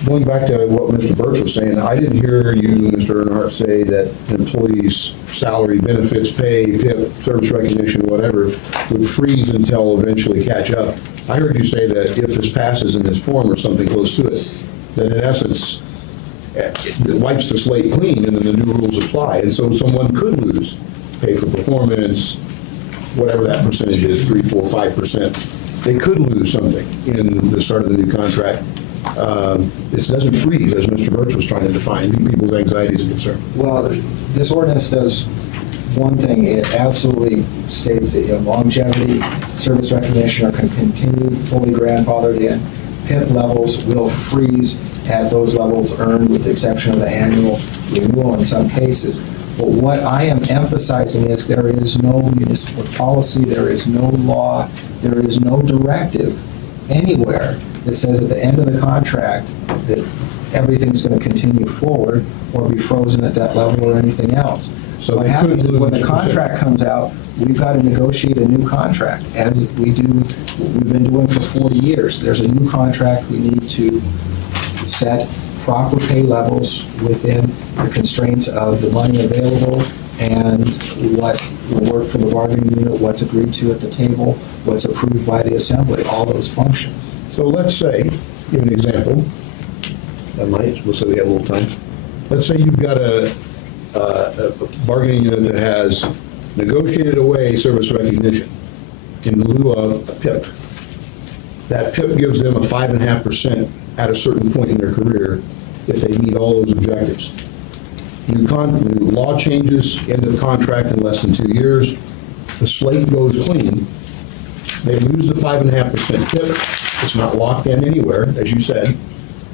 going back to what Mr. Birch was saying, I didn't hear you, Mr. Earnhardt, say that employees' salary, benefits, pay, PIP, service recognition, whatever, would freeze until eventually catch up. I heard you say that if this passes in this form or something close to it, that in essence, it wipes the slate clean and then the new rules apply. And so someone could lose pay for performance, whatever that percentage is, 3, 4, 5%. They could lose something in the start of the new contract. This doesn't freeze, as Mr. Birch was trying to define, people's anxieties and concerns. Well, this ordinance does one thing. It absolutely states that longevity, service recognition are continued, fully grandfathered in. PIP levels will freeze at those levels earned, with the exception of the annual renewal in some cases. But what I am emphasizing is there is no municipal policy, there is no law, there is no directive anywhere that says at the end of the contract that everything's going to continue forward or be frozen at that level or anything else. So what happens is when the contract comes out, we've got to negotiate a new contract, as we've been doing for 40 years. There's a new contract, we need to set proper pay levels within the constraints of the money available and what will work for the bargaining unit, what's agreed to at the table, what's approved by the assembly, all those functions. So let's say, give an example, so we have a little time. Let's say you've got a bargaining unit that has negotiated away service recognition in lieu of a PIP. That PIP gives them a 5.5% at a certain point in their career if they meet all those objectives. New law changes, end of contract in less than 2 years, the slate goes clean, they lose the 5.5% PIP, it's not locked in anywhere, as you said,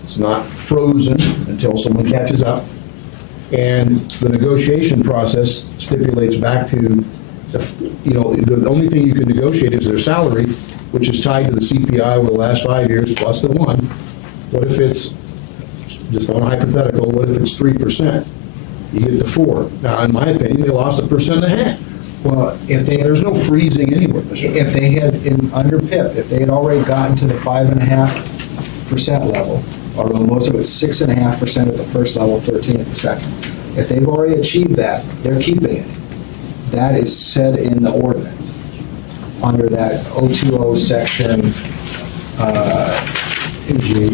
it's not frozen until someone catches up, and the negotiation process stipulates back to, the only thing you can negotiate is their salary, which is tied to the CPI over the last 5 years plus the 1. What if it's, just on a hypothetical, what if it's 3%? You get the 4. Now, in my opinion, they lost 1.5%. Well, There's no freezing anywhere. if they had, under PIP, if they had already gotten to the 5.5% level, or most of it's 6.5% at the first level, 13 at the second. If they've already achieved that, they're keeping it. That is said in the ordinance, under that 020 section, page 8.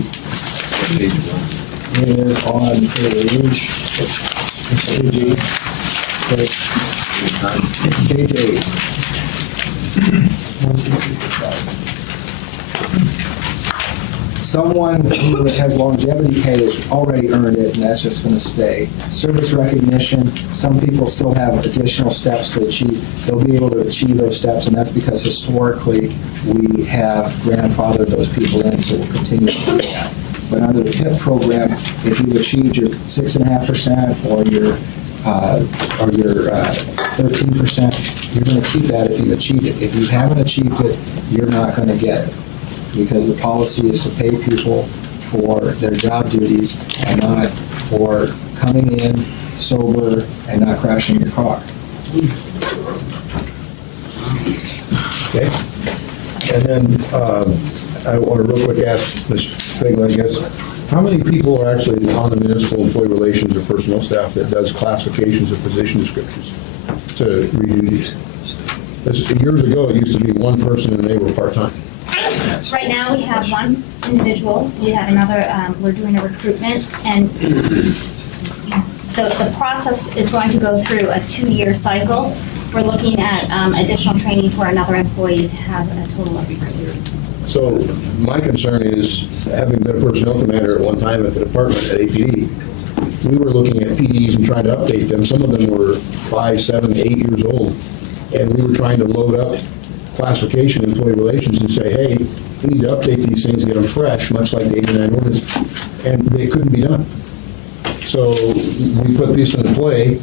It is on page 8. Someone who has longevity pay has already earned it, and that's just going to stay. Service recognition, some people still have additional steps to achieve. They'll be able to achieve those steps, and that's because historically we have grandfathered those people in, so we'll continue to do that. But under the PIP program, if you achieved your 6.5% or your 13%, you're going to keep that if you achieved it. If you haven't achieved it, you're not going to get it, because the policy is to pay people for their job duties and not for coming in sober and not crashing your car. Okay. And then I want to real quick ask Ms. Fagel, I guess, how many people are actually on the municipal employee relations or personnel staff that does classifications of position descriptions to redo these? Years ago, it used to be one person and they were part-time. Right now, we have one individual, we have another, we're doing a recruitment, and the process is going to go through a 2-year cycle. We're looking at additional training for another employee to have a total of 3 years. So my concern is, having been a personnel commander at one time at the department at APD, we were looking at PDs and trying to update them. Some of them were 5, 7, 8 years old. And we were trying to load up classification, employee relations, and say, hey, we need to update these things, get them fresh, much like the 89 ordinance. And they couldn't be done. So we put this into play,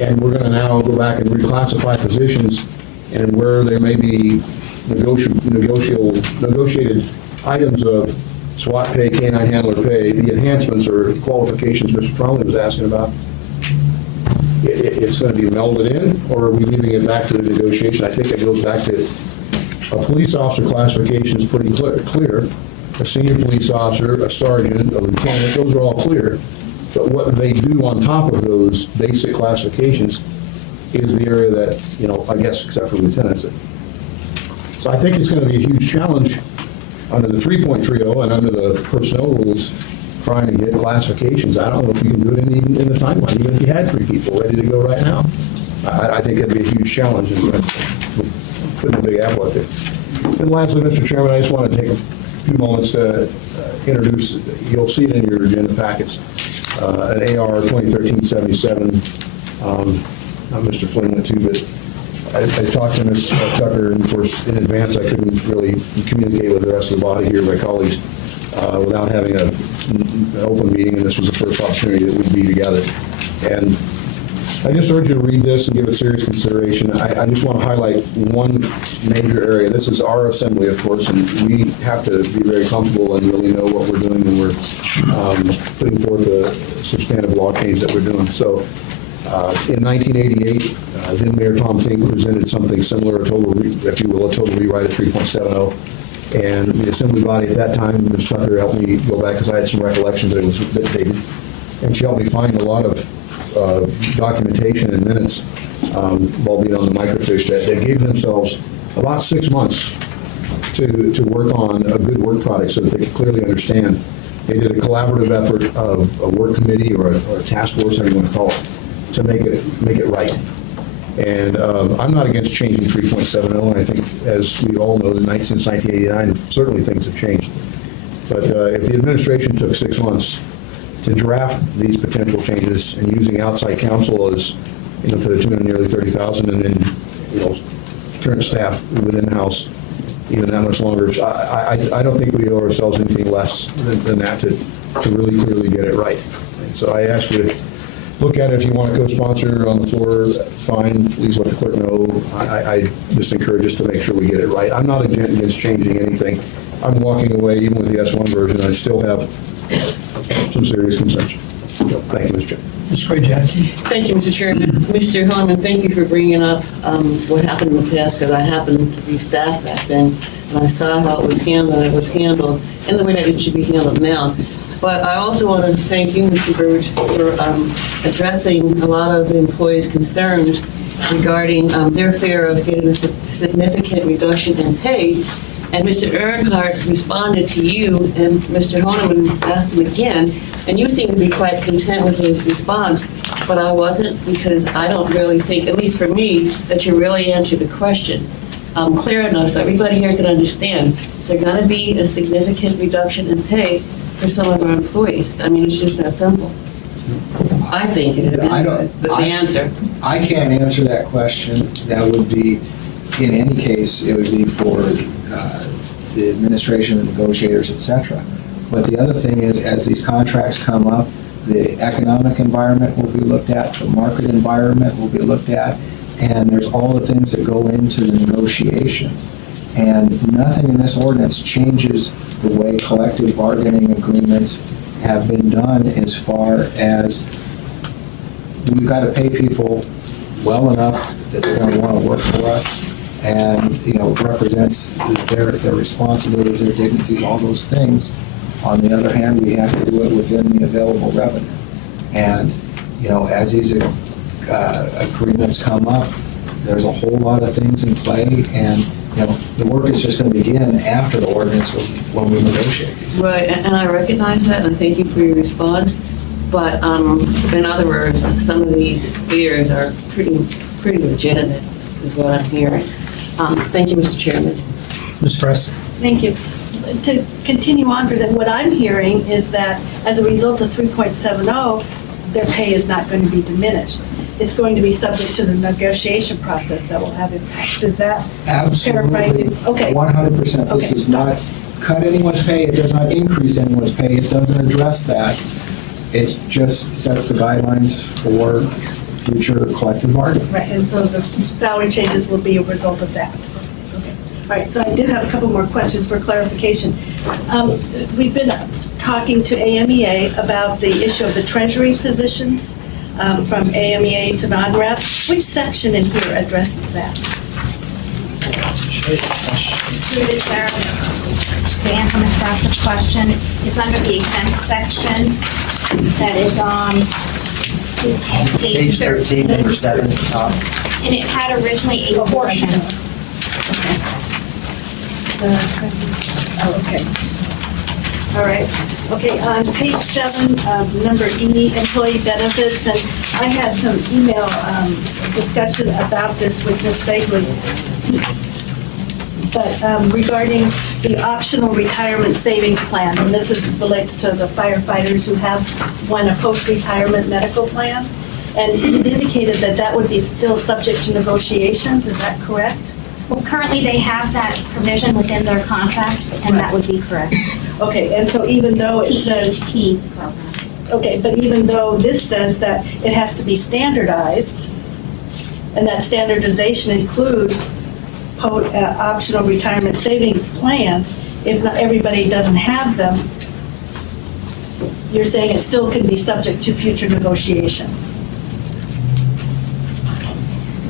and we're going to now go back and reclassify positions, and where there may be negotiated items of SWAT pay, canine handler pay, the enhancements or qualifications Mr. Tromley was asking about, it's going to be melded in, or are we leaving it back to the negotiation? I think it goes back to a police officer classification is pretty clear. A senior police officer, a sergeant, a lieutenant, those are all clear. But what they do on top of those basic classifications is the area that, I guess, except for lieutenants. So I think it's going to be a huge challenge under the 3.30 and under the personnel rules trying to get classifications. I don't know if you can do it in the timeline, even if you had 3 people ready to go right now. I think that'd be a huge challenge and putting a big apple out there. And lastly, Mr. Chairman, I just want to take a few moments to introduce, you'll see it in your agenda packets, an AR 2013-77. Mr. Flynn went to, but I talked to Ms. Tucker, and of course, in advance, I couldn't really communicate with the rest of the body here, my colleagues, without having an open meeting, and this was the first opportunity that we'd be together. And I just urge you to read this and give it serious consideration. I just want to highlight one major area. This is our assembly, of course, and we have to be very comfortable and really know what we're doing when we're putting forth a substantive law change that we're doing. So in 1988, then Mayor Tom Fink presented something similar, a total rewrite of 3.70. And the assembly body at that time, Ms. Tucker helped me go back because I had some recollections that it was a bit dated. And she helped me find a lot of documentation and minutes, albeit on the microfiche, that they gave themselves about 6 months to work on a good work product so that they could clearly understand. They did a collaborative effort of a work committee or a task force, however you want to call it, to make it right. And I'm not against changing 3.70, and I think, as we all know, since 1989, certainly things have changed. But if the administration took 6 months to draft these potential changes and using outside counsel as, to the tune of nearly 30,000, and then, current staff within the House, even that much longer, I don't think we owe ourselves anything less than that to really clearly get it right. And so I ask you to look at it. If you want to co-sponsor on the floor, fine, please let the clerk know. I just encourage us to make sure we get it right. I'm not against changing anything. I'm walking away, even with the S1 version, I still have some serious concerns. Thank you, Mr. Chairman. Ms. Jackson. Thank you, Mr. Chairman. Mr. Holman, thank you for bringing up what happened in the past, because I happened to be staff back then, and I saw how it was handled, and the way that it should be handled now. But I also want to thank you, Mr. Burge, for addressing a lot of the employees' concerns regarding their fear of getting a significant reduction in pay. And Mr. Earnhardt responded to you, and Mr. Honeman asked him again, and you seem to be quite content with his response, but I wasn't, because I don't really think, at least for me, that you really answered the question. clear enough so everybody here can understand. Is there going to be a significant reduction in pay for some of our employees? I mean, it's just that simple. I think it is. I don't- But the answer. I can't answer that question. That would be, in any case, it would be for the administration, the negotiators, et cetera. But the other thing is, as these contracts come up, the economic environment will be looked at, the market environment will be looked at, and there's all the things that go into the negotiations. And nothing in this ordinance changes the way collective bargaining agreements have been done as far as we've got to pay people well enough that they're going to want to work for us, and, you know, represents their responsibilities, their dignities, all those things. On the other hand, we have to do it within the available revenue. And, you know, as these agreements come up, there's a whole lot of things in play, and, you know, the work is just going to begin after the ordinance when we negotiate these. Right, and I recognize that, and thank you for your response. But in other words, some of these fears are pretty legitimate, is what I'm hearing. Thank you, Mr. Chairman. Ms. Fress? Thank you. To continue on, President, what I'm hearing is that as a result of 3.70, their pay is not going to be diminished. It's going to be subject to the negotiation process that will have impacts. Is that Absolutely. paraphrasing? Okay. 100%. This Okay. does not cut anyone's pay. It does not increase anyone's pay. It doesn't address that. It just sets the guidelines for future collective bargaining. Right, and so the salary changes will be a result of that. Okay. All right, so I did have a couple more questions for clarification. We've been talking to AMEA about the issue of the treasury positions from AMEA to non-rep. Which section in here addresses that? Through the chair, to answer Ms. Ross's question, it's under the exempt section that is on Page 13, number 7 at the top. and it had originally a portion. Oh, okay. All right. Okay, on page 7, number E, employee benefits, and I had some email discussion about this with Ms. Bagley. But regarding the optional retirement savings plan, and this relates to the firefighters who have won a post-retirement medical plan, and it indicated that that would be still subject to negotiations, is that correct? Well, currently they have that provision within their contract, and that would be correct. Okay, and so even though it says, PHP program. okay, but even though this says that it has to be standardized, and that standardization includes optional retirement savings plans, if not everybody doesn't have them, you're saying it still can be subject to future negotiations?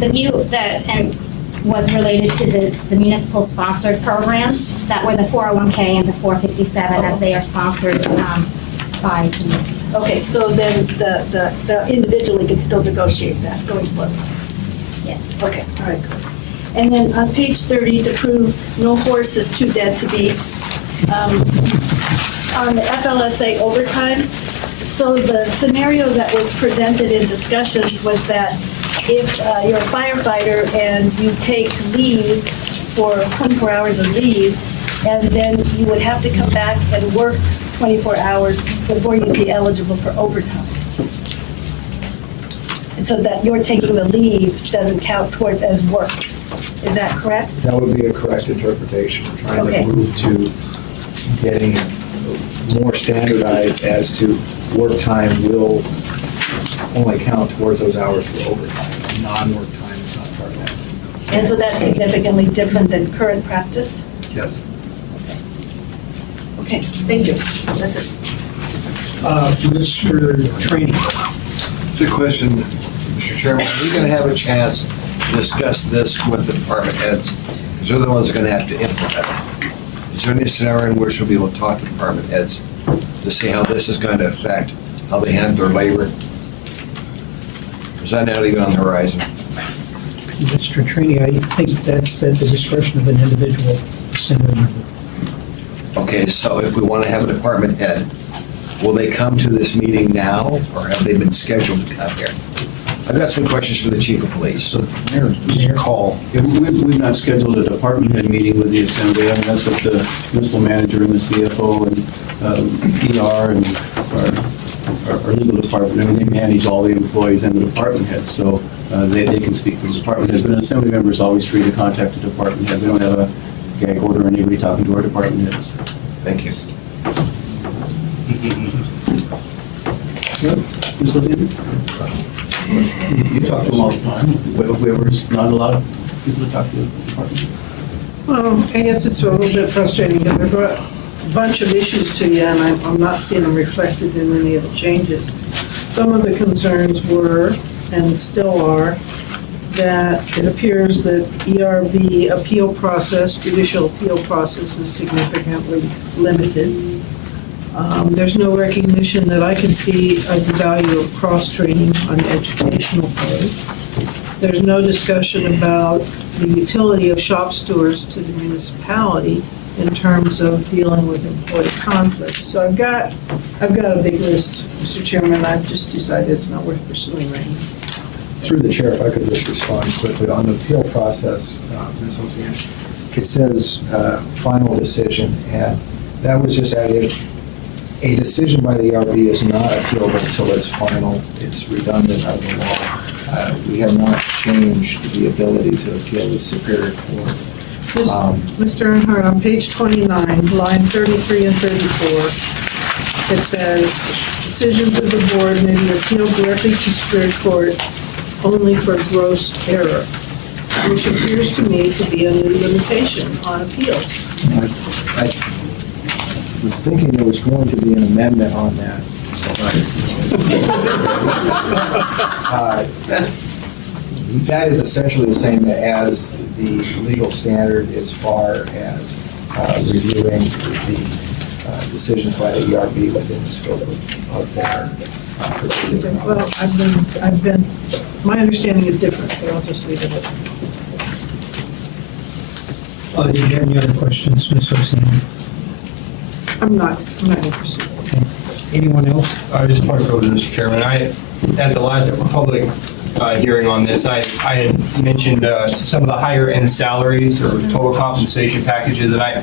The view that and was related to the municipal sponsored programs that were the 401K and the 457 as they are sponsored by the municipal. Okay, so then the individually can still negotiate that going forward? Yes. Okay, all right, good. And then on page 30, to prove no horse is too dead to beat, on the FLSA overtime, so the scenario that was presented in discussions was that if you're a firefighter and you take leave for 24 hours of leave, and then you would have to come back and work 24 hours before you'd be eligible for overtime. And so that you're taking the leave doesn't count towards as work. Is that correct? That would be a correct interpretation. We're trying Okay. to move to getting more standardized as to work time will only count towards those hours for overtime. Non-work time is not part of that. And so that's significantly different than current practice? Yes. Okay, thank you. That's it. Mr. Training? Good question, Mr. Chairman. Are we going to have a chance to discuss this with the department heads? Because they're the ones that are going to have to implement it. Is there any scenario in which we'll be able to talk to department heads to see how this is going to affect how they handle their labor? Is that not even on the horizon? Mr. Training, I think that's at the discretion of an individual assembly member. Okay, so if we want to have a department head, will they come to this meeting now, or have they been scheduled to come here? I've got some questions for the chief of police. Call. Yeah, we've not scheduled a department head meeting with the assembly. I mean, that's what the municipal manager and the CFO and ER and our legal department, I mean, they manage all the employees and the department heads, so they can speak for the department heads. But an assembly member is always free to contact the department head. We don't have a gag order or anybody talking to our department heads. Thank you. Ms. Levine? You talk to them all the time. Whoever's not allowed people to talk to the department heads. Well, I guess it's a little bit frustrating because I brought a bunch of issues to you, and I'm not seeing them reflected in any of the changes. Some of the concerns were, and still are, that it appears that ERB appeal process, judicial appeal process is significantly limited. There's no recognition that I can see of the value of cross-training on educational pay. There's no discussion about the utility of shop stewards to the municipality in terms of dealing with employee conflicts. So I've got a big list, Mr. Chairman. I've just decided it's not worth pursuing right now. Through the chair, if I could just respond quickly on the appeal process, Ms. Ocean. It says final decision, and that was just added. A decision by the ERB is not appealable until it's final. It's redundant under the law. We have not changed the ability to appeal the Superior Court. Mr. Earnhardt, on page 29, line 33 and 34, it says, decisions of the board may be appealed directly to Superior Court only for gross error, which appears to me to be a new limitation on appeals. I was thinking there was going to be an amendment on that. That is essentially the same as the legal standard as far as reviewing the decisions by the ERB within the scope of their particular. Well, I've been, my understanding is different, but I'll just leave it at that. Do you have any other questions, Ms. Ocean? I'm not interested. Anyone else? I just want to go to Mr. Chairman. At the last public hearing on this, I had mentioned some of the higher end salaries or total compensation packages, and I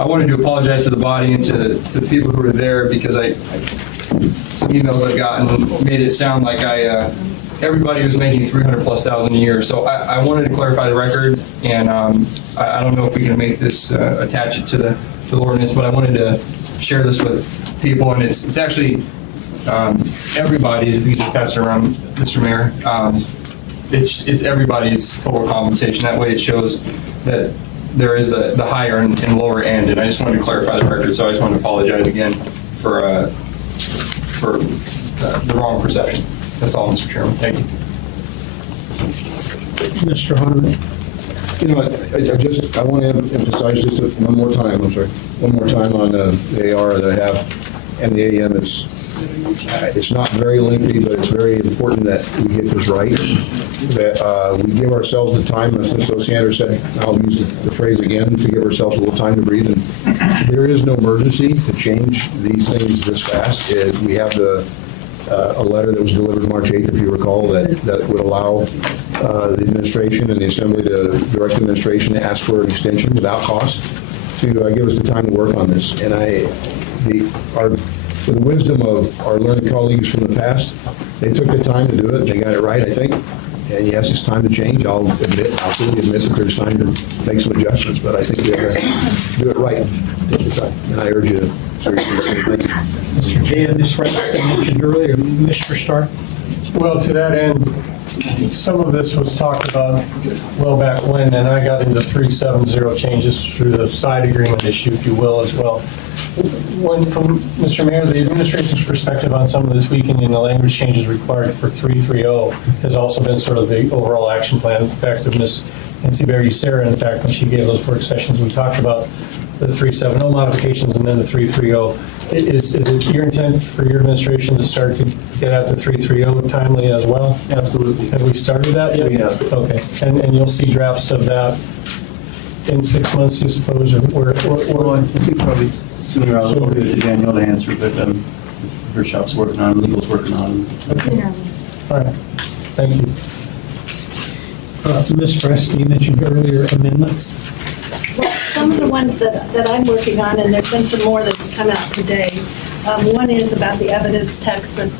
wanted to apologize to the body and to the people who were there because some emails I've gotten made it sound like everybody was making $300,000+ a year. So I wanted to clarify the record, and I don't know if we can make this attach it to the ordinance, but I wanted to share this with people, and it's actually everybody's, if you just pass it around, Mr. Mayor, it's everybody's total compensation. That way it shows that there is the higher and lower end, and I just wanted to clarify the record, so I just wanted to apologize again for the wrong perception. That's all, Mr. Chairman. Thank you. Mr. Harmon? You know, I want to emphasize just one more time on the AR that I have, and the AM. It's not very lengthy, but it's very important that we get this right, that we give ourselves the time, as Mr. Oceander said, I'll use the phrase again, to give ourselves a little time to breathe. And there is no emergency to change these things this fast. We have a letter that was delivered March 8th, if you recall, that would allow the administration and the assembly to direct the administration to ask for an extension without cost to give us the time to work on this. And with the wisdom of our learned colleagues from the past, they took the time to do it. They got it right, I think. And yes, it's time to change. I'll absolutely admit that there's time to make some adjustments, but I think we have to do it right. Take the time. And I urge you to seriously thank you. Mr. J. and Ms. Rice, I mentioned earlier, Mr. Stark? Well, to that end, some of this was talked about well back when, and I got into 370 changes through the side agreement issue, if you will, as well. When, from Mr. Mayor, the administration's perspective on some of the tweaking in the language changes required for 330 has also been sort of the overall action plan. In fact, of Ms. Nancy Berry-Sarah, in fact, when she gave those work sessions, we talked about the 370 modifications and then the 330. Is it your intent for your administration to start to get out the 330 timely as well? Absolutely. Have we started that yet? We have. Okay, and you'll see drafts of that in 6 months, you suppose, or Well, I think probably sooner. I'll give it to Danielle to answer, but her shop's working on it, legal's working on it. all right. Thank you. Ms. Fresky, you mentioned earlier amendments. Well, some of the ones that I'm working on, and there's been some more that's come out today. One is about the evidence text and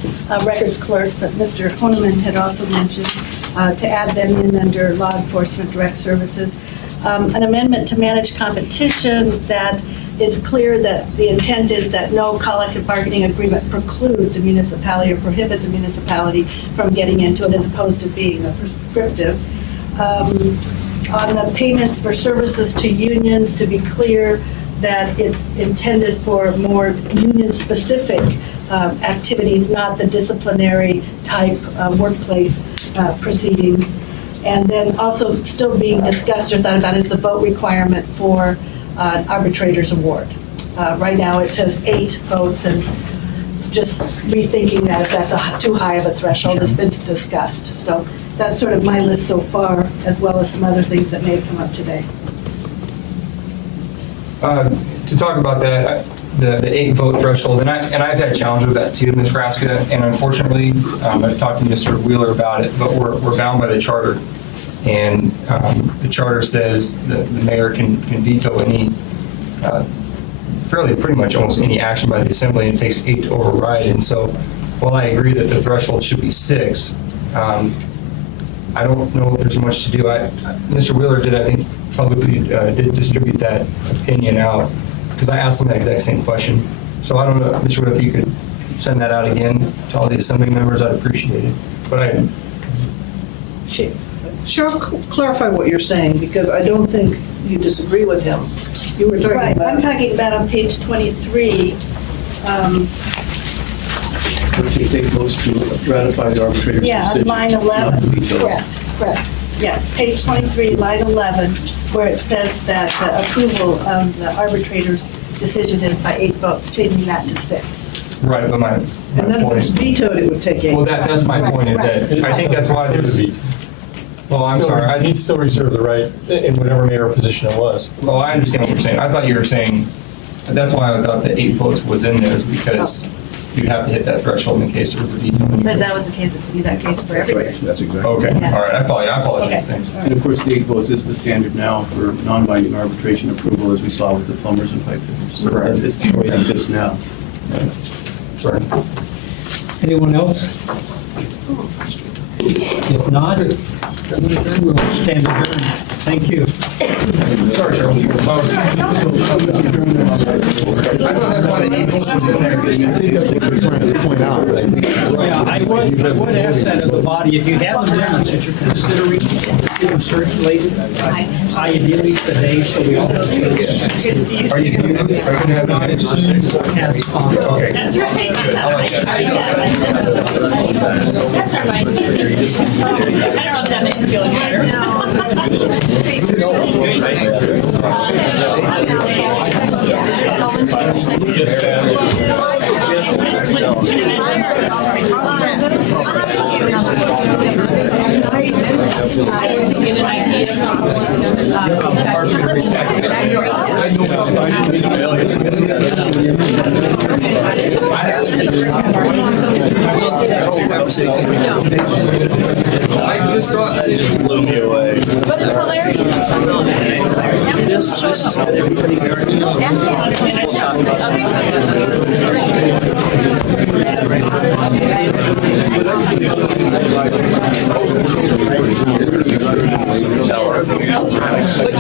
records clerks that Mr. Honeman had also mentioned, to add them in under law enforcement direct services. An amendment to manage competition that is clear that the intent is that no collective bargaining agreement preclude the municipality or prohibit the municipality from getting into it as opposed to being a prescriptive. On the payments for services to unions, to be clear that it's intended for more union-specific activities, not the disciplinary type workplace proceedings. And then also still being discussed or thought about is the vote requirement for arbitrator's award. Right now it says 8 votes, and just rethinking that if that's too high of a threshold has been discussed. So that's sort of my list so far, as well as some other things that may have come up today. To talk about that, the 8-vote threshold, and I've had a challenge with that too, Ms. Raska, and unfortunately, I've talked to Mr. Wheeler about it, but we're bound by the charter. And the charter says that the mayor can veto any, pretty much almost any action by the assembly, and it takes 8 to override. And so while I agree that the threshold should be 6, I don't know if there's much to do. Mr. Wheeler did, I think, publicly did distribute that opinion out, because I asked him that exact same question. So I don't know, Mr. Wheeler, if you could send that out again to all the assembly members, I'd appreciate it. But Cheryl, clarify what you're saying, because I don't think you disagree with him. You were talking Right, I'm about... talking about on page 23, It takes 8 votes to ratify the arbitrator's yeah, on decision. line not to 11. veto. Correct. Yes, page 23, line 11, where it says that approval of the arbitrator's decision is by 8 votes, changing that to 6. right, but my And then if it's point, vetoed, it would take 8. well, that's my point, is that I think that's why there's, well, I'm sorry, He'd still reserve the right in whatever mayor position it was. well, I understand what you're saying. I thought you were saying, that's why I thought the 8 votes was in there, is because you'd have to hit that threshold in case there was a veto. But that was the case, it could be that case for everybody. That's exactly. Okay, Yeah. all right, I apologize, Okay. thanks. And of course, the 8 votes is the standard now for non-binding arbitration approval, as we saw with the plumbers and pipe fitters. So Correct. it's the way it exists now. Sorry. Anyone else? If not, we'll stand adjourned. Thank you. Sorry, Cheryl. I thought that's why the 8 votes was in there. Yeah, I would ask that of the body, if you have amendments that you're considering, see them circulated, ideally today, so we all see it. Are you going to have Not as soon as possible. Okay. That's right. I like that. That's all right. I don't know if that makes you feel any better. I just saw that. It blew me away. But it's hilarious. This is how everybody But